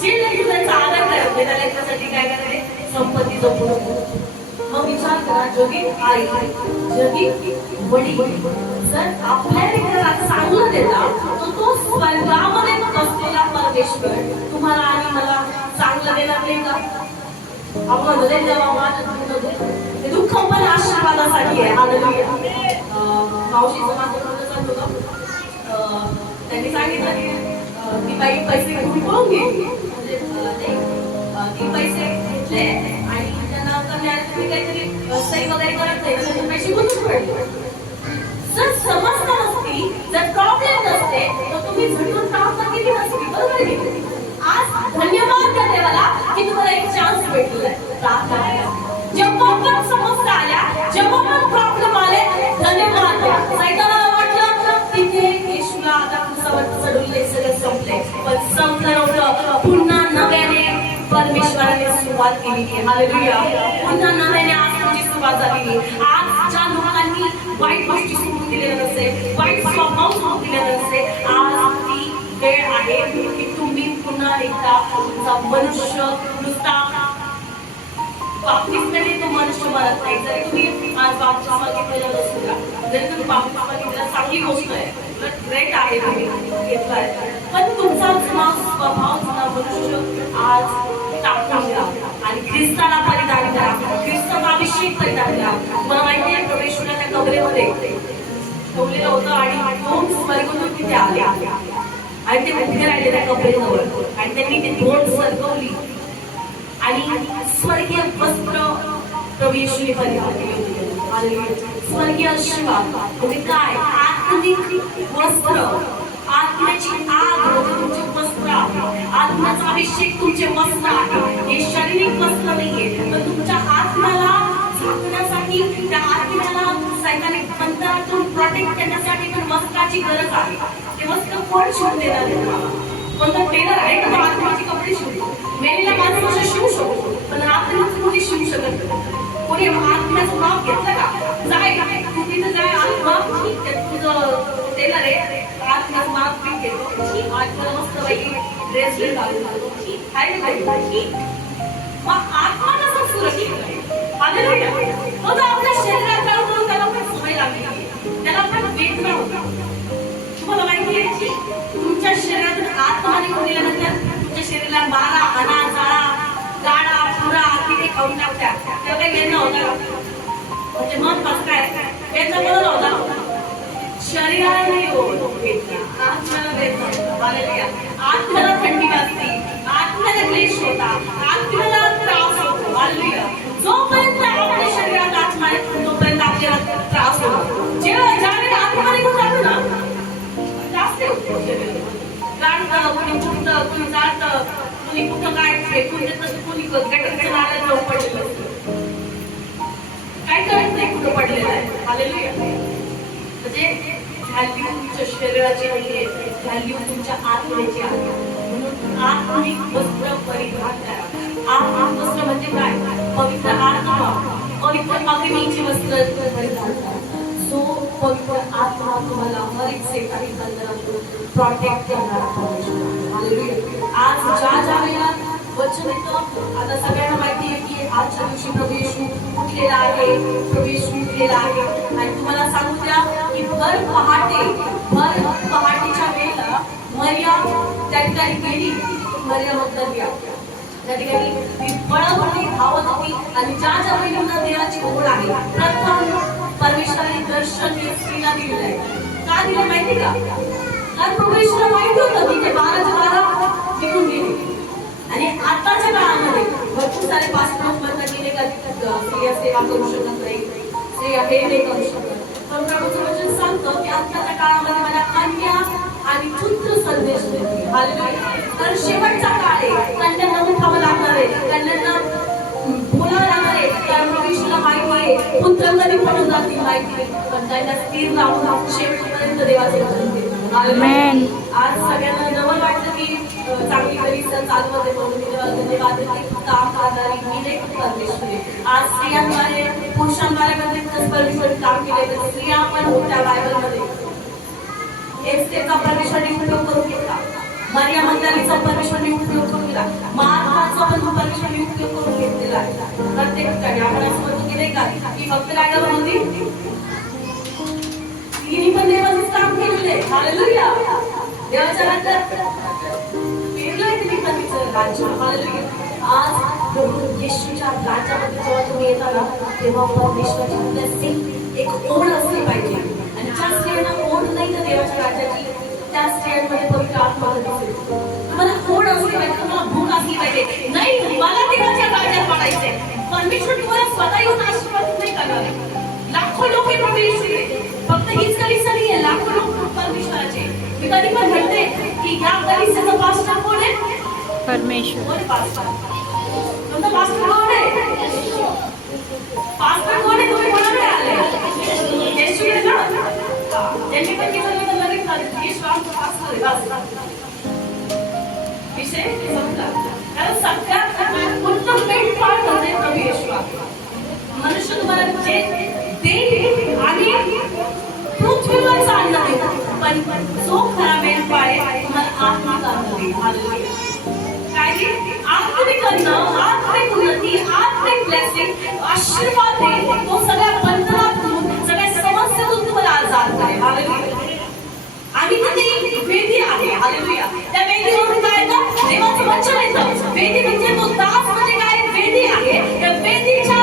जे त्यांचा आदर करत नाही त्याला त्यासाठी काय करते? संपत्ती जपून. मग विचार करा, जगी आई, जगी वडील जर आपल्या लेकराला चांगलं देता तर तो स्वर्गामध्ये बसलेला परमेश्वर तुम्हाला आणि मला चांगलं देणार नाही का? आपण ते दुःख पण आशीर्वादासाठी आहे. हालेलुया. मावशीचं माझं चालू होतं, त्यांनी सांगितलं की ती बाई पैसे घेऊन पळून गेली. म्हणजे ती पैसे घेतले आणि त्यांना तुम्ही काहीतरी सही वगैरे करत नाही तर पैसे गुंतून पडले. जर समजता नसती, जर प्रॉब्लेम नसते तर तुम्ही झटून प्रार्थना केली नसती. बरोबर आहे? आज धन्यवाद त्या देवाला की तुम्हाला एक चान्स भेटलाय प्रार्थना करायला. जेव्हा पण समस्या आल्या, जेव्हा पण प्रॉब्लेम आले, धन्यवाद द्या. सैतानाला वाटलं तिथे येशूला आता क्रूसावर चढवले सगळं संपले, पण संपलं नव्हतं. पुन्हा नव्याने परमेश्वराने सुरुवात केली. हालेलुया. पुन्हा नव्याने आज तुझी सुरुवात झालेली. आज ज्या लोकांनी वाईट गोष्टी सोडून दिलेल्या नसते, वाईट स्वभाव सोडून दिलेला नसते, आज ती वेळ आहे की तुम्ही पुन्हा एकदा तुमचा मनुष्य नुसता बाप्तिस्माने तो मनुष्य मरत नाही. जरी तुम्ही आज बाप्तिस्मा घेतलेला नसेल का, जरी तुम्ही बाप्तिस्मा घेतलेला चांगली गोष्ट आहे, तर ग्रेट आहे तुम्ही घेतलाय. पण तुमचा स्वभाव जुना मनुष्य आज टाकून द्या आणि ख्रिस्ताला परिधान करा, ख्रिस्ताचा अभिषेक परिधान करा. मला माहिती आहे प्रवेशला त्या कबरेमध्ये ठेवलेलं होतं आणि दोन स्वर्गदूत तिथे आले आणि ते उभे राहिले त्या कबरेजवळ आणि त्यांनी ते दोन सरकवली आणि स्वर्गीय वस्त्र प्रभू येशूने परिधान केले होते. स्वर्गीय आशीर्वाद म्हणजे काय? आत्मिक वस्त्र, आत्म्याची आग म्हणजे तुमचे वस्त्र आहे, आत्म्याचा अभिषेक तुमचे वस्त्र आहे. हे शारीरिक वस्त्र नाहीये, पण तुमच्या आत्म्याला झाकण्यासाठी, त्या आत्म्याला सैतानिक मंत्रातून प्रोटेक्ट करण्यासाठी पण वस्त्राची गरज आहे. ते वस्त्र कोण शिवून देणार आहे तुम्हाला? कोणता टेलर आहे का आत्म्याची कपडे शिवतो? मेलेल्या माणसाचं शिवू शकतो, पण आत्म्याचं कोणी शिवू शकत नाही. कोणी आत्म्याचं माप घेतलं का? जाय तू तिथं जाय, आत्मा तुझं टेलर आहे, आत्म्याचं माप मी घेतो, आत्म्याला मस्त पैकी ड्रेस घालून आहे ना काही. मग आत्मा कसा सुरक्षित आहे? हालेलुया. तो तर आपल्या शरीरात करून त्याला पण सवय लागली, त्याला पण वेदना होता. तुम्हाला माहिती आहे तुमच्या शरीरातून आत्मा निघून गेल्यानंतर तुमच्या शरीराला मारा, आणा, जाळा, गाडा, पुरा किती खाऊन टाकत्या, तेव्हा काही वेदना होता का? म्हणजे महत्वाचं काय? वेदना कोणाला होता? शरीराला नाही होत वेदना, आत्म्याला वेदना होता. हालेलुया. आत्म्याला थंडी वाजते, आत्म्याला क्लेश होता, आत्म्याला त्रास होतो. हालेलुया. जोपर्यंत आपल्या शरीरात आत्मा आहे तोपर्यंत आपल्याला त्रास होतो. ज्यावेळेला आत्मा निघून जातो ना, त्रास नाही होतो. गाडतं, कोणी फुटतं, कोणी जातं, कोणी कुठं काय फेकून देतं, कोणी गटरच्या नाल्यात जाऊन पडलेलं असतं. काय कळत नाही कुठं पडलेलं आहे. हालेलुया. म्हणजे व्हॅल्यू तुमच्या शरीराची नाहीये, व्हॅल्यू तुमच्या आत्म्याची आहे. म्हणून आत्मिक वस्त्र परिधान करा. आत्मिक वस्त्र म्हणजे काय? पवित्र आत्मा, पवित्र अग्नीचे वस्त्र परिधान करा. जो पवित्र आत्मा तुम्हाला हर एक सैतानिक बंधनातून प्रोटेक्ट करणार आहे. आज ज्या वेळेला वचन येतं, आता सगळ्यांना माहिती आहे की आजच्या दिवशी प्रभू येशू उठलेला आहे, प्रभू येशू उठलेला आहे. आणि तुम्हाला सांगू द्या की भर पहाटेच्या वेळेला मरिया त्या ठिकाणी गेली. मरिया मग्दलिया त्या ठिकाणी ती पळत होती, धावत होती आणि ज्या महिलांना देवाची ओढ आहे, प्रथम परमेश्वराने दर्शन हे स्त्रीला दिलेलं आहे. का दिलं माहिती का? कारण प्रभू येशूला माहिती होतं की ते 12 निघून गेले. आणि आताच्या काळामध्ये भरपूर सारे पास्टर म्हणतात की स्त्रिया सेवा करू शकत नाही, स्त्रिया हे नाही करू शकत. पण प्रभूचं वचन सांगतं की आताच्या काळामध्ये मला कन्या आणि पुत्र संदेश देते. हालेलुया. तर शेवटचा काळ आहे, कन्यांना उठावं लागणार आहे, कन्यांना बोलावं लागणार आहे. कारण प्रभू येशूला माहिती आहे पुत्र कधी पडून जातील माहिती नाही, पण त्यांना स्थिर राहून शेवटपर्यंत देवाचे वचन देतात. आज सगळ्यांना नवल वाटतं की चांगली कलिसिया चालवते म्हणून धन्यवाद काम करणारी मी नाही परमेश्वरी. आज स्त्रियांद्वारे पुरुषांद्वारे परमेश्वरी काम केले, तर स्त्रिया पण होत्या बायबलमध्ये. एस्तेरचा परमेश्वरने उपयोग करून घेतला, मरिया मग्दलीचा परमेश्वरने उपयोग करून घेतला, मार्था पण परमेश्वरने उपयोग करून घेतलेला आहे. प्रत्येक ठिकाणी आपण असं म्हणतो की नाही का की फक्त काय करत होती, तिने पण देवाचंच काम केलेलं. हालेलुया. देवाच्या राज्यात पेरलंय तिने पण तिचं राज्य. हालेलुया. आज प्रभू येशूच्या राज्यामध्ये जेव्हा तुम्ही येता ना, तेव्हा परमेश्वराची ब्लेसिंग एक ओढ असली पाहिजे. आणि ज्या स्त्रियांना ओढ नाही ना देवाच्या राज्याची, त्या स्त्रियांमध्ये पवित्र आत्मा दिसेल. तुम्हाला ओढ असली पाहिजे, तुम्हाला भूक असली पाहिजे. नाही मला देवाच्या राज्यात वाढायचंय. परमेश्वर तुम्हाला स्वतः येऊन आशीर्वाद नाही करणार आहे. लाखो लोक प्रभू येशूचे, फक्त हीच कलिसिया नाहीये, लाखो लोक परमेश्वराचे. मी कधी पण म्हणते की या कलिसियाचा पास्टर कोण आहे? परमेश्वर. कोण पास्टर? तुमचा पास्टर कोण आहे? पास्टर कोण आहे? तुम्ही कोणाकडे आले? येशूकडे ना. त्यांनी पण केलं तर लगेच येशू आमचा पास्टर आहे. विषय समजा. कारण सगळ्यात उत्तम मेन पार्ट म्हणजे प्रभू येशू आहे. मनुष्य तुम्हाला जे देईल आणि पृथ्वीवर चालणार आहे, पण जो खरा मेन पार्ट आहे तुम्हाला आत्मिक आनंद देईल. काय आत्मिक अन्न, आत्मिक उन्नती, आत्मिक ब्लेसिंग आशीर्वाद देईल, तो सगळ्या बंधनातून, सगळ्या समस्येतून तुम्हाला आजाद करेल. हालेलुया. आणि ती वेदी आहे. हालेलुया. त्या वेदीवरून काय येतं? देवाचं वचन येतं. वेदी म्हणजे तो दास म्हणजे काय? वेदी आहे. त्या वेदीच्या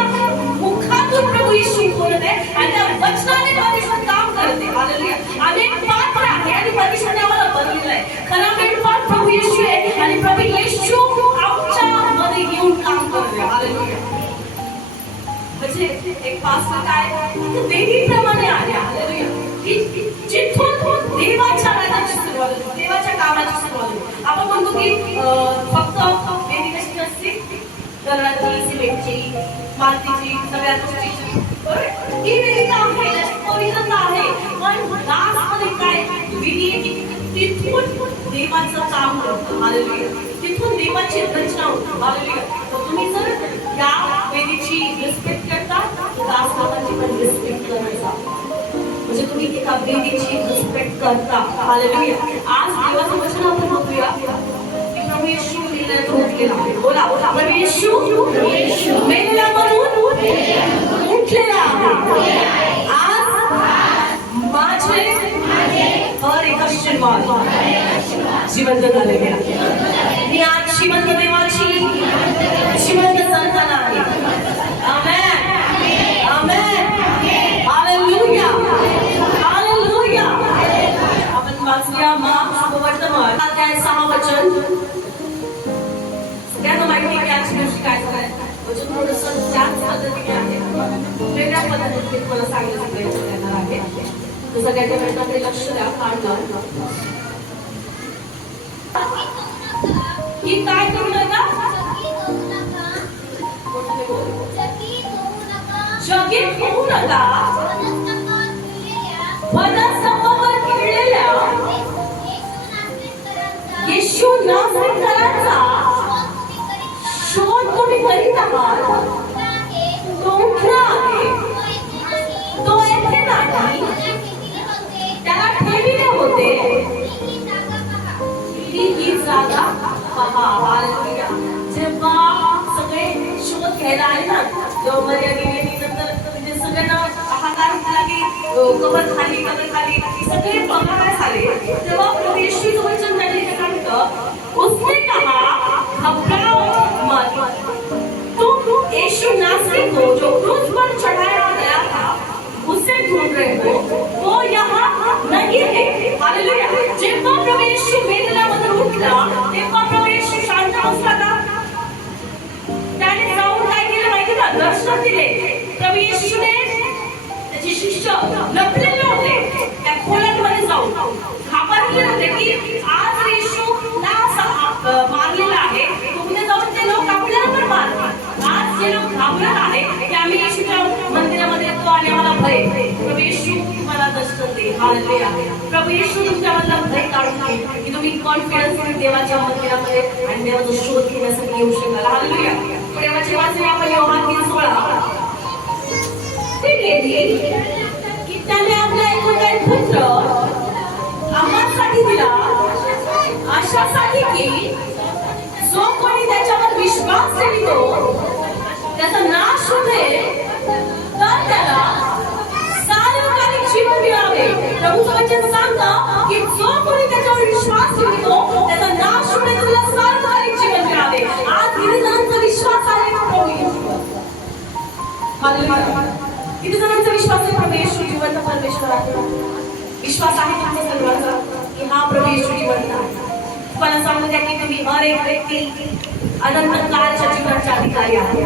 मुखातून प्रभू येशू बोलत आहे आणि त्या वचनाने परमेश्वर काम करते. हालेलुया. आम्ही एक पात्र आहे आणि परमेश्वराने आम्हाला बनवलेलं आहे. खरा मेंढपाळ प्रभू येशू आहे आणि प्रभू येशू आमच्या मध्ये येऊन काम करते. हालेलुया. म्हणजे एक पास्टर काय वेदीप्रमाणे आहे. हालेलुया. जिथून देवाच्या राज्याची सुरुवात होते, देवाच्या कामाची सुरुवात होते. आपण म्हणतो की फक्त वेदी कशी नसते, दगडाची, सिमेंटची, मातीची, सगळ्या गोष्टीची. बरोबर? ही वेदिका आहे, त्याची पवित्रता आहे. पण दासमध्ये काय वेदी तिथून देवाचं काम करतो. हालेलुया. तिथून देवाची रचना होते. हालेलुया. तर तुम्ही जर या वेदीची रिस्पेक्ट करता, तर दास लोकांची पण रिस्पेक्ट करायचा. म्हणजे तुम्ही एका वेदीची रिस्पेक्ट करता. हालेलुया. आज देवाचं वचन आपण बघूया. प्रभू येशू मेलेल्यातून उठलेला आहे. बोला बोला. प्रभू येशू मेलेल्यामधून उठलेला आहे. आज माझे हर एक आशीर्वाद जिवंत झालेले आहे. मी आज जिवंत देवाची जिवंत संतान आहे. आमेन. आमेन. हालेलुया. हालेलुया. आपण वाचूया महावर्तमान अध्याय 6 वचन. सगळ्यांना माहिती आहे की आजची गोष्ट काय झालंय. वचन थोडंसं त्याच पद्धतीने आहे, वेगळ्या पद्धतीने मला सांगण्याचा प्रयत्न करणार आहे. तर सगळ्यांच्या प्रयत्नाकडे लक्ष द्या. ही काय करू नका, जगीत होऊ नका. वधस्तंभावर खिळलेल्या येशू नासरीकरांचा शोध तुम्ही करीत आहात. तो उठला आहे, तो येथे नाही, त्याला ठेविले होते. ही जागा पहा. हालेलुया. जेव्हा सगळे शोध घ्यायला आले ना, जेव्हा मर्या गेली नंतर म्हणजे सगळ्यांना हातात लागली, कबर खाली सगळे बघायला आले. तेव्हा प्रभू येशूचं वचन त्यांनी सांगितलं, उसने कहा घबराओ मत, तुम यीशु नासरी को जो क्रूस पर चढ़ाया गया था उसे ढूंढ रहे हो, वो यहाँ नहीं है. हालेलुया. जेव्हा प्रभू येशू मेलेल्यामधून उठला तेव्हा प्रभू येशू शांत बसला का? त्याने जाऊन काय केलं माहिती का? दर्शन दिले. प्रभू येशूने त्याचे शिष्य लपलेले होते त्या खोल्यांमध्ये जाऊन घाबरले होते की आज येशूला मारलेला आहे, उद्या जाऊन ते लोक आपल्याला पण मारतील. आज जे लोक घाबरत आहे की आम्ही येशूच्या मंदिरामध्ये येतो आणि आम्हाला भय. प्रभू येशू तुम्हाला दर्शन देईल. हालेलुया. प्रभू येशू तुमच्यामधला भय काढून घेईल की तुम्ही कॉन्फिडन्सने देवाच्या मंदिरामध्ये आणि देवाचा शोध घेण्यासाठी येऊ शकाल. हालेलुया. प्रेमाचे वाचन आपण योहान 3:16. की त्याने आपला एकुलता एक पुत्र आम्हासाठी दिला, अशासाठी की जो कोणी त्याच्यावर विश्वास ठेवतो त्याचा नाश होते, तर त्याला सार्वकालिक जीवन मिळावे. प्रभूचं वचन सांगतं की जो कोणी त्याच्यावर विश्वास ठेवतो त्याचा नाश होते, त्याला सार्वकालिक जीवन मिळावे. आज किती जणांचा विश्वास आहे प्रभू येशूवर? हालेलुया. किती जणांचा विश्वास आहे प्रभू येशू जिवंत परमेश्वर आहे? विश्वास आहे तुमच्या सर्वांचा की हा प्रभू येशू जिवंत आहे? मला सांगू द्या की तुम्ही हर एक व्यक्ती अनंत काळच्या जीवनाच्या अधिकारी आहे.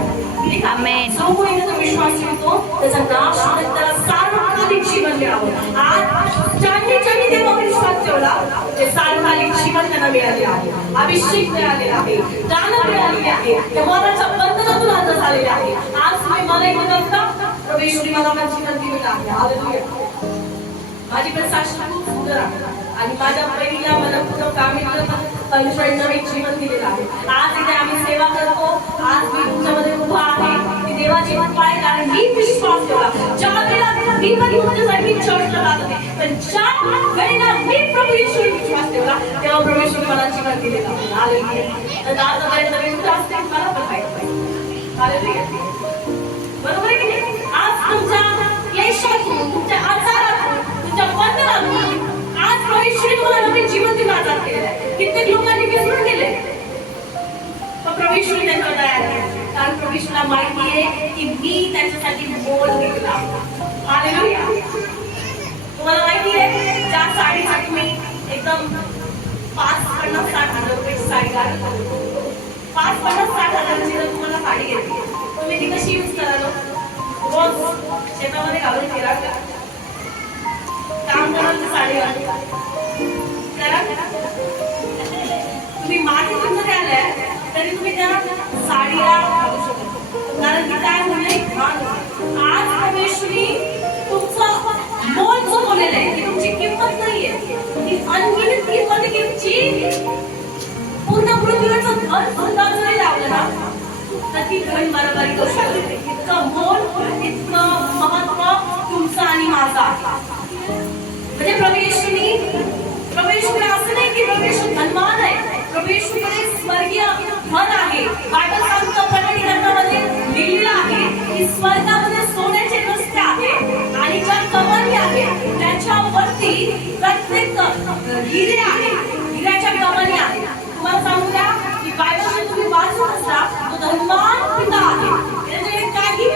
आमेन. जो कोणी त्याचा विश्वास ठेवतो त्याचा नाश होत, त्याला सार्वकालिक जीवन मिळावं. आज ज्यांनी देवावर विश्वास ठेवला ते सार्वकालिक जीवन त्यांना मिळाले आहे. अभिषेक मिळालेला आहे, दान मिळालेली आहे, ते मनाच्या बंधनातून आता झालेले आहे. आज तुम्ही मला एक बघता प्रभू येशूने मला माझं जीवन दिलेलं आहे. हालेलुया. माझी पण साक्षी खूप सुंदर आहे आणि माझ्या बहिणीला मला पूर्ण फॅमिलीला परमेश्वराने नवीन जीवन दिलेलं आहे. आज इथे आम्ही सेवा करतो. आज मी तुमच्यामध्ये उभा आहे की देवाची कृपा आहे कारण मी विश्वास ठेवला. ज्या वेळेला मी पण तुमच्यासाठी चर्चला जात होते, पण ज्या वेळेला मी प्रभू येशूवर विश्वास ठेवला तेव्हा प्रभू येशूने मला जीवन दिलेलं आहे. हालेलुया. तर आज नवीन असते मला पण माहिती पाहिजे. हालेलुया. बरोबर आहे की मला माहिती आहे की मी त्याच्यासाठी मोल घेतला. हालेलुया. तुम्हाला माहिती आहे ज्या साडीचा तुम्ही एकदम 50-60 रुपयाची साडी घालता, 50-60 हजाराची जर तुम्हाला साडी येते, तुम्ही ती कशी यूज कराल? रोज शेतामध्ये घालून फिरा, काम कराल ती साडी घालून करा. तुम्ही मातीतून जरी आल्या तरी तुम्ही त्या साडीला घालू शकता, कारण की काय म्हणले आज परमेश्वरी तुमचं मोल चुकवलेलं आहे की तुमची किंमत नाहीये, ती अनगिनत किंमत आहे की तुमची पूर्ण पृथ्वीवरचं धन सुद्धा जरी लावलं ना तर ती धन बरोबरी करू शकते. इतकं मोल, इतकं महत्व तुमचं आणि माझं आहे. म्हणजे प्रभू असं नाही की प्रभू धनवान आहे, प्रभूकडे स्वर्गीय धन आहे. बायबल सांगतं प्रकटीकरणामध्ये लिहिलेलं आहे की स्वर्गामध्ये सोन्याचे रस्ते आहेत आणि ज्या कमानी आहेत त्याच्यावरती प्रत्येक हिरे आहे, हिऱ्याच्या कमानी आहेत. तुम्हाला सांगू द्या की बायबल तुम्ही वाचत असला तो धनवान पिता आहे, त्याच्याकडे काही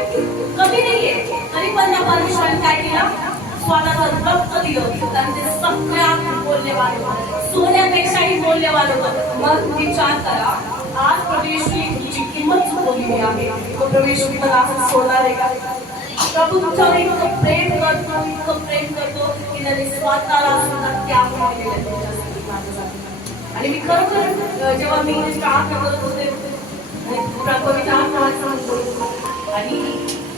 कमी नाहीये, तरी पण त्या परमेश्वराने काय केलं? स्वतःचं रक्त दिलं, कारण ते सगळ्यात मूल्यवान होतं, सोन्यापेक्षाही मूल्यवान होतं. मग विचार करा, आज प्रभूची तुमची किंमत चुकवली आहे, तो प्रभू मला असं सोडणार आहे का? प्रभू तुमच्यावर इतकं प्रेम करतो की त्याने स्वतःला सुद्धा त्याग केलेला आहे तुमच्यासाठी, माझ्यासाठी. आणि मी खरोखर जेव्हा मी प्रार्थना करत होते कविता आणि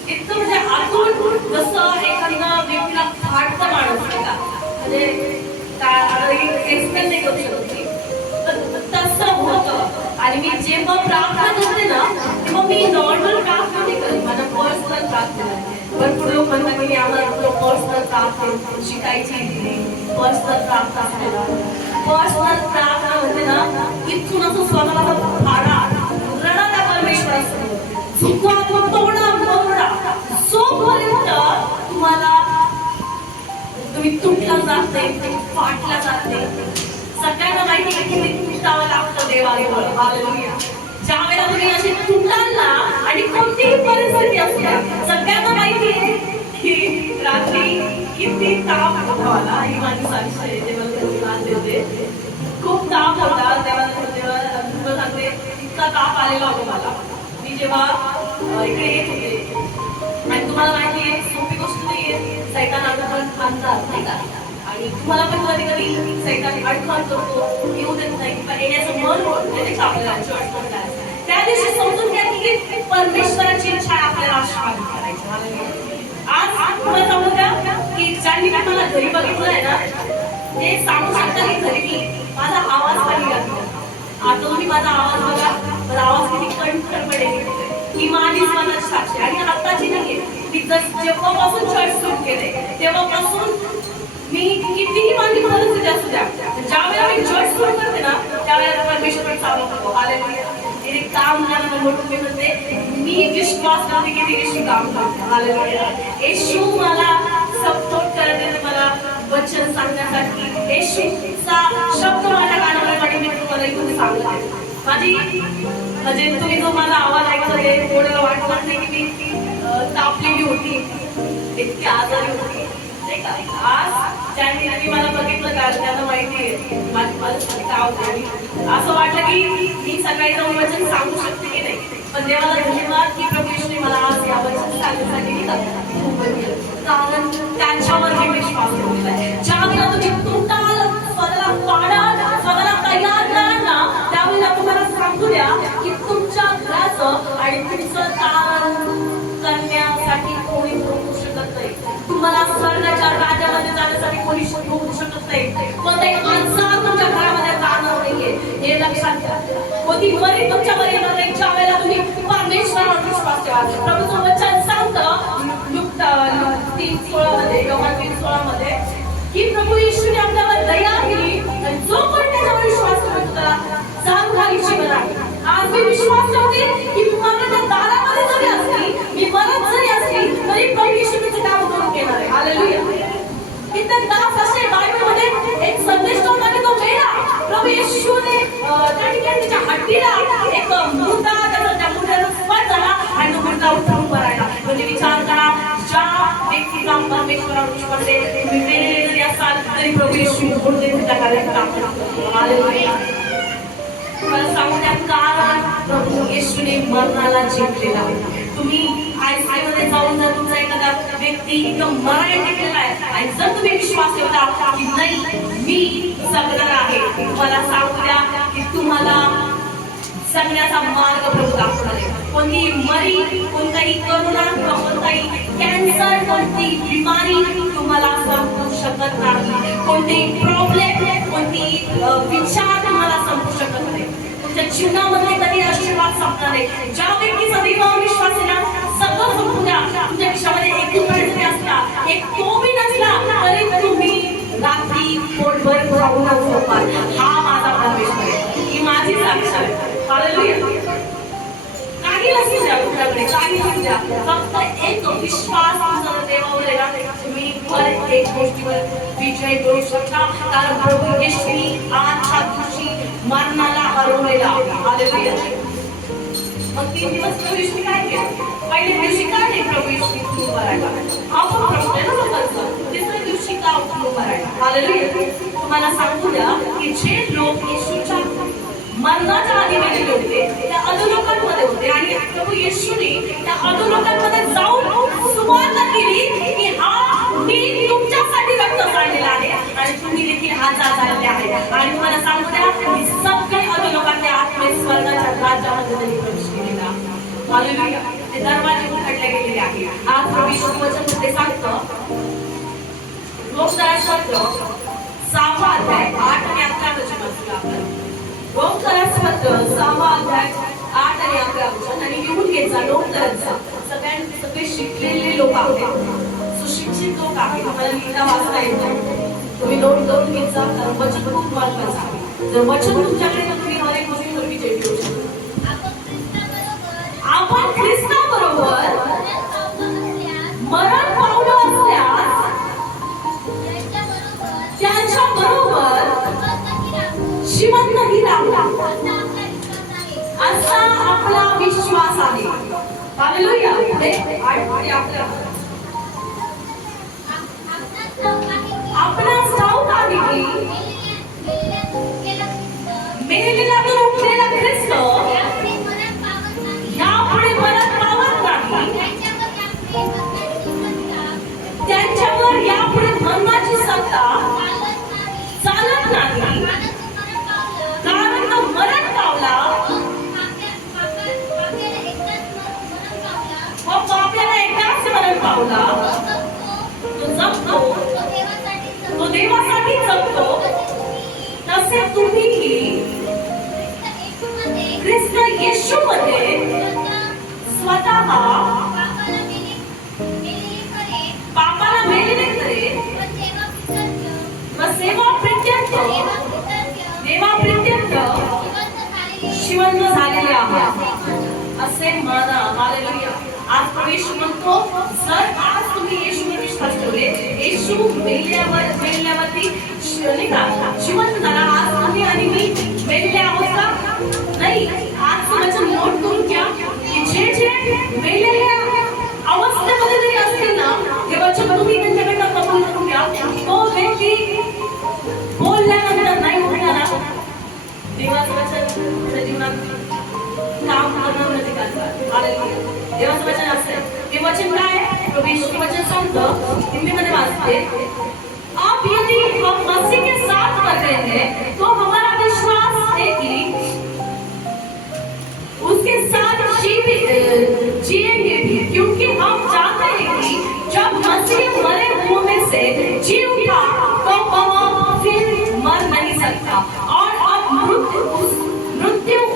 इतकं म्हणजे आतून जसं एखादा व्यक्तीला फाटतं माणूस नाही का, म्हणजे एक्सप्लेन नाही करू शकत मी, तसं होतं. आणि मी जेव्हा प्रार्थना करते ना तेव्हा मी नॉर्मल प्रार्थना नाही करत, माझा पर्सनल प्रार्थना. भरपूर लोक म्हणतात की आम्हाला पर्सनल प्रार्थना शिकायची, पर्सनल प्रार्थना असायला. पर्सनल प्रार्थना म्हणजे ना इथून असं स्वतःला फाडा, रडाला परमेश्वरासमोर चुका तोडा जोपर्यंत तुम्ही तुटला जात नाही, फाटला जात नाही. सगळ्यांना माहिती आहे की तुटावं लागतं देवाजवळ. हालेलुया. ज्या वेळेला तुम्ही असे तुटाल ना आणि कोणतीही परिस्थिती असते, सगळ्यांना माहिती आहे की रात्री किती ताप होता मला. ही माझी साक्षी आहे, देवाला देते खूप ताप होता. देवाला सांगते इतका ताप आलेला होता मला. मी जेव्हा इकडे येत होते आणि तुम्हाला माहिती आहे सोपी गोष्ट नाहीये, सैतान आपण आणतात नाही का, आणि तुम्हाला पण कधी कधी सैतान अडथळा करतो, येऊ देत नाही, पण येण्याचं मन होत नाही आपल्याला चर्च करायचं. त्या दिवशी समजून घ्या की परमेश्वराची इच्छा आहे आपल्याला आशीर्वाद करायची. आज तुम्हाला सांगू द्या की ज्यांनी मला घरी बघितलंय ना ते सांगू शकता की घरी मी माझा आवाज कधी लागतो. आता तुम्ही माझा आवाज बघा, माझा आवाज किती कंठर पडेल, ही माझीच मनाची साक्षी. आणि आत्ताची नाहीये, मी जेव्हापासून चर्च सुरू केले तेव्हापासून मी कितीही माझी परिस्थिती असू द्या, ज्या वेळेला मी चर्च सुरू करते ना त्यावेळेला परमेश्वर चालू करतो. हालेलुया. तिने काम करायला म्हणून मी म्हणते मी विश्वास करते की ते येशू काम करतो. हालेलुया. येशू मला सपोर्ट करते, मला वचन सांगण्यासाठी येशूचा शब्द माझ्या कानावर पडले. मी तुम्हाला इथून सांगते माझी म्हणजे तुम्ही जो माझा आवाज ऐकत होते कोणाला वाटलं नाही की मी तापलेली होती, इतकी आजारी होती नाही का. आज ज्यांनी मला बघितलं का त्यांना माहिती आहे माझी परिस्थिती काय होती. असं वाटलं की मी सकाळी जाऊन वचन सांगू शकते की नाही, पण देवाला धन्यवाद की प्रभूने मला आज या वचन सांगण्यासाठी कारण त्यांच्यावर मी विश्वास ठेवलेला आहे. ज्यावेळेला तुम्ही तुटाल, स्वतःला पाडाल, स्वतःला तयार कराल ना त्यावेळेला तुम्हाला सांगू द्या की तुमच्या घराचं आणि तुमचं तारण करण्यासाठी कोणी रोखू शकत नाही. तुम्हाला स्वर्गाच्या राज्यामध्ये जाण्यासाठी कोणी रोखू शकत नाही. कोणत्याही माणसाला तुमच्या घरामध्ये जाणार नाहीये, हे लक्षात घ्या. कोणती मरी तुमच्यावर येणार नाही ज्या वेळेला तुम्ही परमेश्वरावर विश्वास ठेवा. प्रभूचं वचन सांगतं लूक 3:16 मध्ये, योहान 3:16 मध्ये की प्रभू येशूने आपल्यावर दया केली आणि जो कोणी त्याच्यावर विश्वास करतो त्याला चांगला जीवन आहे. आज मी विश्वास ठेवते की माझ्या दारामध्ये जरी असली, मी मरत जरी असली तरी प्रभू येशू तिचे काम करून घेणार आहे. हालेलुया. कित्येक दास असे बायबलमध्ये एक संदेश होता की तो मेला. प्रभू येशूने त्या ठिकाणी त्याच्या हड्डीला एक मुद्दा त्या मुद्द्याचा स्पर्श झाला आणि विश्वास आहे तुम्ही मेलेले जरी असाल तरी प्रभू येशू कोणते तुमच्या कार्यात काम करतो. हालेलुया. तुम्हाला सांगू द्या कारण प्रभू येशूने मरणाला जिंकलेला आहे. तुम्ही आयसीयू मध्ये जाऊन जर तुमचा एखादा व्यक्ती एकदम मरायला टिकलेला आहे आणि जर तुम्ही विश्वास ठेवता की नाही मी जगणार आहे, तुम्हाला सांगू द्या की तुम्हाला जगण्याचा मार्ग प्रभू दाखवणार आहे. कोणतीही मरी, कोणताही करोना किंवा कोणताही कॅन्सर, कोणतीही बिमारी तुम्हाला संपू शकत नाही. कोणतेही प्रॉब्लेम, कोणतीही विचार तुम्हाला संपू शकत नाही. तुमच्या जीवनामध्ये कधी आशीर्वाद संपणार नाही. ज्या व्यक्तीचा देवावर विश्वास आहे ना, सगळं संपून द्या. तुमच्या खिशामध्ये एक रुपया जरी असला, एक तोबी नसला तरी तुम्ही रात्री पोटभर खाऊनच झोपाल. हा माझा परमेश्वर आहे, ही माझी साक्ष आहे. हालेलुया. काही नसू द्या तुमच्याकडे, काही नसू द्या, फक्त एक विश्वास तुमचा देवावर आहे ना, तुम्ही परत एक गोष्टीवर विजय करू शकता. कारण प्रभू येशूने आजच्या दिवशी मरणाला हरवलेला आहे. हालेलुया. मग 3 दिवस प्रभू येशूने काय केलं? पहिल्या दिवशी का नाही प्रभू येशूने उठून मरायला? आपण प्रश्न आहे ना लोकांचा. तिसऱ्या दिवशी का उठून मरायला? हालेलुया. तुम्हाला सांगू द्या की जे लोक येशूच्या मरणाच्या आधी गेलेले होते त्या अधोलोकांमध्ये होते आणि प्रभू येशूने त्या अधोलोकांमध्ये जाऊन सुवार्ता केली की हा मी तुमच्यासाठी रक्त सांडलेला आहे आणि तुम्ही देखील आजाद झालेले आहे. आणि तुम्हाला सांगू द्या की सगळे अधोलोकातले आत्मे स्वर्गाच्या राज्यामध्ये त्यांनी प्रवेश केलेला. हालेलुया. ते दरवाजे उघडले गेलेले आहे. आज प्रभू येशू वचन ते सांगतं, रोमकरासपत्र 6 अध्याय 8 आणि 11 वचन वाचूया आपण. रोमकरासपत्र 6 अध्याय 8 आणि 11 वचन आणि लिहून घ्यायचा. रोमकरांचा सगळे शिकलेले लोक आहेत, सुशिक्षित लोक आहेत, तुम्हाला लिहिता वाचता येतं. तुम्ही नोट करून घ्यायचा कारण वचन खूप महत्वाचं आहे. जर वचन तुमच्याकडे तर तुम्ही हर एक गोष्टीवर विजय मिळवू शकता. आपण ख्रिस्ताबरोबर मरण पावलं असल्यास त्यांच्या बरोबर जिवंतही राहला असा आपला विश्वास आहे. हालेलुया. आपणास ठाऊक आहे की मेलेल्यातून उठलेला ख्रिस्त यापुढे मरण पावत नाही. त्यांच्यावर यापुढे मरणाची सत्ता चालत नाही. कारण तो मरण पावला व पाप्याला एकदाच मरण पावला. तो जगतो, तो देवासाठी जगतो. तसे तुम्हीही ख्रिस्त येशूमध्ये स्वतः पापाला मेलेले करे व सेवा प्रित्यर्थ देवाप्रित्यर्थ जिवंत झालेले आहात असे माना. हालेलुया. आज प्रभू येशू म्हणतो, जर आज तुम्ही येशूवर विश्वास ठेवले, येशू मेल्यावरती नाही का जिवंत झाला. आज तुम्ही आणि मी मेलेले आहोत का? नाही. आज वचन नोट करून घ्या की जे जे मेलेल्या अवस्थेमध्ये जरी असतील ना, हे वचन तुम्ही त्यांच्याकडे कबूल करून घ्या. तो व्यक्ती बोलल्यानंतर नाही उठणारा. देवाचं वचन तुमच्या जीवनात काम करणार नाही करतात. हालेलुया. देवाचं वचन असतं. ते वचन काय? प्रभू येशू वचन सांगतं, हिंदीमध्ये वाचते, आप यदि हम मसीह के साथ कर रहे हैं तो हमारा विश्वास है कि उसके साथ जिएंगे भी, क्योंकि हम जानते हैं कि जब मसीह मरे हुओं में से जी उठा तो वह फिर मर नहीं सकता और अब मृत्यु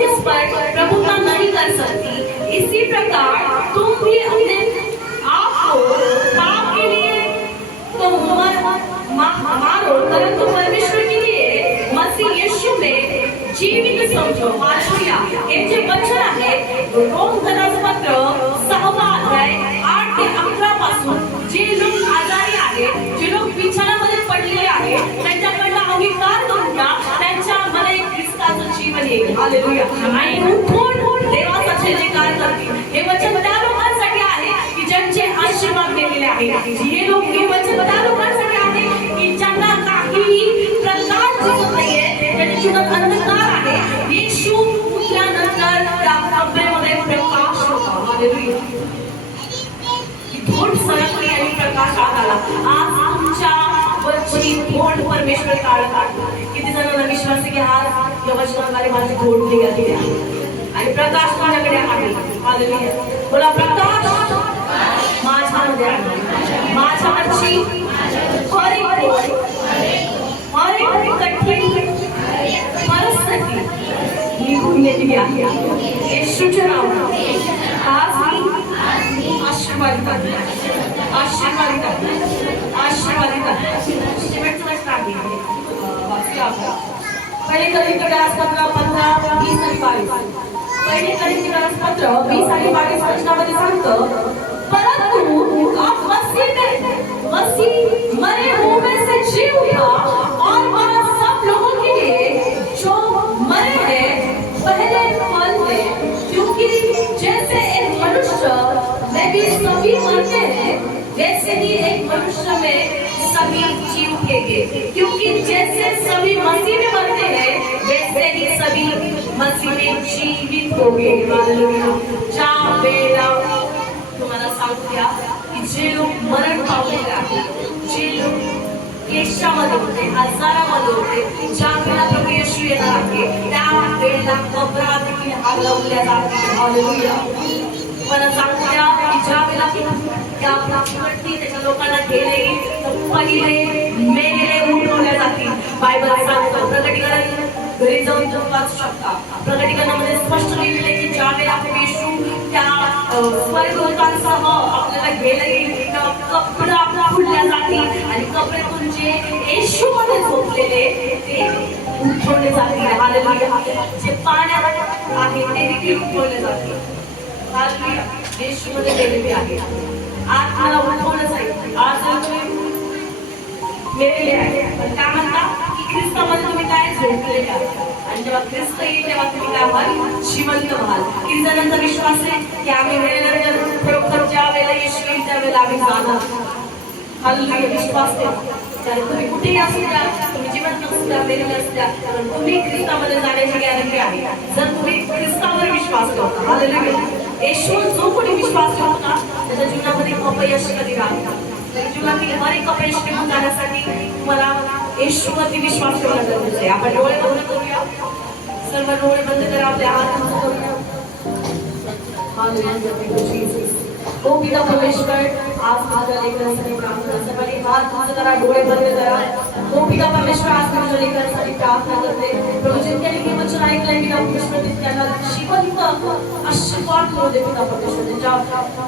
उस पर प्रभुता नहीं कर सकती. इसी प्रकार तुम भी अपने आप को पाप के लिए तो मारो, परंतु परमेश्वर के लिए मसीह यीशु में जीवित समझो. हालेलुया. हे जे वचन आहे रोमकरासपत्र 6 अध्याय 8 ते 11 पासून जे लोक आजारी आहेत, जे लोक बिछाण्यामध्ये पडलेले आहेत, त्यांच्याकडनं अंगीकार करून घ्या. त्यांच्यामध्ये ख्रिस्ताचं जीवन येईल. हालेलुया. आणि उठून देवाचा जयकार करतील. हे वचन त्या लोकांसाठी आहे की ज्यांचे आशीर्वाद दिलेले आहेत. हे लोक केवळचे त्या लोकांसाठी आहे की ज्यांना काहीही प्रकाश दिसत नाहीये, त्यांच्या जीवनात अंधकार आहे. येशू उठल्यानंतर त्या कपड्यामध्ये प्रकाश होता. हालेलुया. धूळ सरकली आणि प्रकाश आत आला. आज तुमच्या वरची धूळ परमेश्वर काढत आहे. किती जणांना विश्वास आहे की आज या वचनाद्वारे माझी धूळ निघाली आहे आणि प्रकाश माझ्याकडे आहे. हालेलुया. बोला प्रकाश माझ्यामध्ये आहे. माझ्यावरची हर एक कठीण परिस्थिती निघून गेलेली आहे. येशूच्या नावाने आज मी आशीर्वादित आहे. आशीर्वादित आहे. आशीर्वादित आहे. शेवटचं वचन आहे. वाचूया आपण. पहिले कोरिन्थीपत्र 15:20 आणि 22. पहिले कोरिन्थीपत्र 20 आणि 22 वचनामध्ये सांगतं, परंतु आप मसीह मरे हुए में से जी उठा और वह सब लोगों के लिए जो मरे हैं पहले फल दे, क्योंकि जैसे एक मनुष्य में भी सभी मरते हैं, वैसे ही एक मनुष्य में सभी जी उठेंगे. क्योंकि जैसे सभी मसीह में मरते हैं, वैसे ही सभी मसीह में जीवित होंगे. हालेलुया. ज्या वेळेला तुम्हाला सांगूया की जे लोक मरण पावलेले आहेत, जे लोक केशामध्ये होते, आजारामध्ये होते, ज्या वेळेला प्रभू येशू येणार आहे, त्या वेळेला कबरा देखील हलवल्या जातील. हालेलुया. मला सांगूया की ज्या वेळेला त्या पृथ्वीवरती त्याच्या लोकांना गेले तर पहिले मेलेले उठवल्या जातील. बायबल सांगतो, प्रकटीकरण घरी जाऊन तुम्ही वाचू शकता. प्रकटीकरणामध्ये स्पष्ट लिहिलेले की ज्या वेळेला येशू त्या स्वर्गदूतांसह आपल्याला गेले कपडा फुडल्या जातील आणि कपड्यातून जे येशूमध्ये झोपलेले ते उठवले जातील. हालेलुया. जे पाण्यात आहे ते देखील उठवले जातील. हालेलुया. येशूमध्ये गेलेले आहे. आज मला उठवलं जाईल. आज तुम्ही मेलेले आहे, पण काय म्हणता की ख्रिस्तामध्ये तुम्ही काय झोपलेले आहात आणि जेव्हा ख्रिस्त येईल तेव्हा तुम्ही काय व्हाल? जिवंत व्हाल. किती जणांचा विश्वास आहे की आम्ही वेळेनंतर खरोखर ज्या वेळेला येशू येईल त्यावेळेला आम्ही जाणार? हालेलुया. विश्वास ठेवा. कारण तुम्ही कुठेही असू द्या, तुम्ही जिवंत असू द्या, मेलेले असू द्या, कारण तुम्ही ख्रिस्तामध्ये जाण्याची गॅरंटी आहे जर तुम्ही ख्रिस्तावर विश्वास ठेवता. हालेलुया. येशूवर जो कोणी विश्वास ठेवता त्याच्या जीवनामध्ये अपयश कधी राहत नाही. जीवनातील हर एक अपयश निघून जाण्यासाठी तुम्हाला येशूवरती विश्वास ठेवणं गरजेचं आहे. आपण डोळे बंद करूया. सर्व डोळे बंद करा. आपल्या हात बंद करूया. ओ पिता परमेश्वर, आज माझ्या लेकरांसाठी प्रार्थना सर्वांनी हात बंद करा, डोळे बंद करा. ओ पिता परमेश्वर, आज माझ्या लेकरांसाठी प्रार्थना करते. प्रभू जितक्याने हे वचन ऐकलंय पिता परमेश्वर, तितक्यांना जिवंत आशीर्वाद करू दे पिता परमेश्वर. त्यांच्या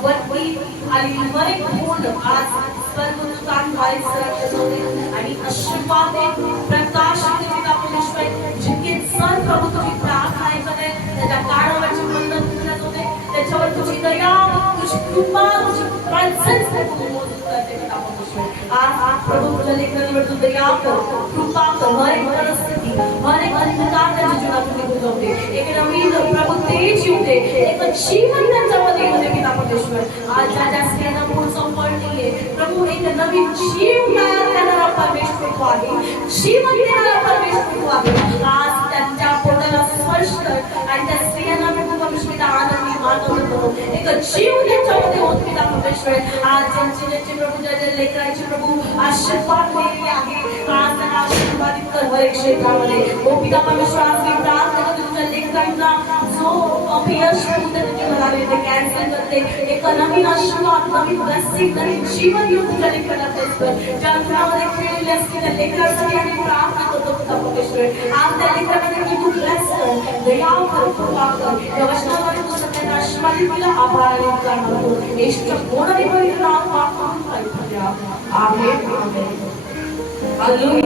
वरती आणि वर एक पूर्ण आज स्वर्गदूतांद्वारे सरकले जाऊ दे आणि आशीर्वाद दे, प्रकाश दे पिता परमेश्वर. जितके सण प्रभू तुझी प्रार्थना ऐकत आहे त्याच्या कानावरची बंधन तुझ्या जाऊ दे, त्याच्यावर तुझी दया, तुझी कृपा, तुझी प्रेझेन्स करते पिता परमेश्वर. आज प्रभू तुझ्या लेकरांवर तू दया कर, कृपा कर. हर एक परिस्थिती, हर एक अंधकार त्याच्या जीवनातून निघून जाऊ दे. एक नवीन प्रभू तेज येऊ दे, एक जीवन त्यांच्यामध्ये येऊ दे पिता परमेश्वर. आज ज्या ज्या स्त्रियांना मूळ संपळ नाहीये प्रभू, एक नवीन जीव तयार करणारा परमेश्वर तू आहे, जीवन देणारा परमेश्वर तू आहे. आज त्यांच्या पोटाला स्पर्श कर आणि त्या स्त्रियांना प्रभू परमेश्वर आनंदी मानवलं करू. एक जीव त्यांच्यामध्ये होत पिता परमेश्वर. आज ज्यांचे प्रभू ज्या ज्या लेकरांचे प्रभू आशीर्वाद मिळाले आहे, आज त्यांना आशीर्वादित कर हर एक क्षेत्रामध्ये. ओ पिता परमेश्वर, आज मी प्रार्थना करते तुझ्या लेकरांचा जो अपयश म्हणाले ते कॅन्सल करते. एक नवीन आशीर्वाद, नवीन ब्लेसिंग, नवीन जीवन येऊन तुझ्या लेकरांना तेच कर. ज्या घरामध्ये खेळलेले असतील त्या लेकरांसाठी आम्ही प्रार्थना करतो पिता परमेश्वर. आज त्या लेकरांमध्ये तू ब्लेस कर, दया कर, कृपा कर. या वचनाद्वारे तू सगळ्यांना आशीर्वादित केला. आभार आणि उपकार मानतो. येशूच्या पूर्ण पवित्र नावात प्रार्थना करतो. आमेन. आमेन. हालेलुया.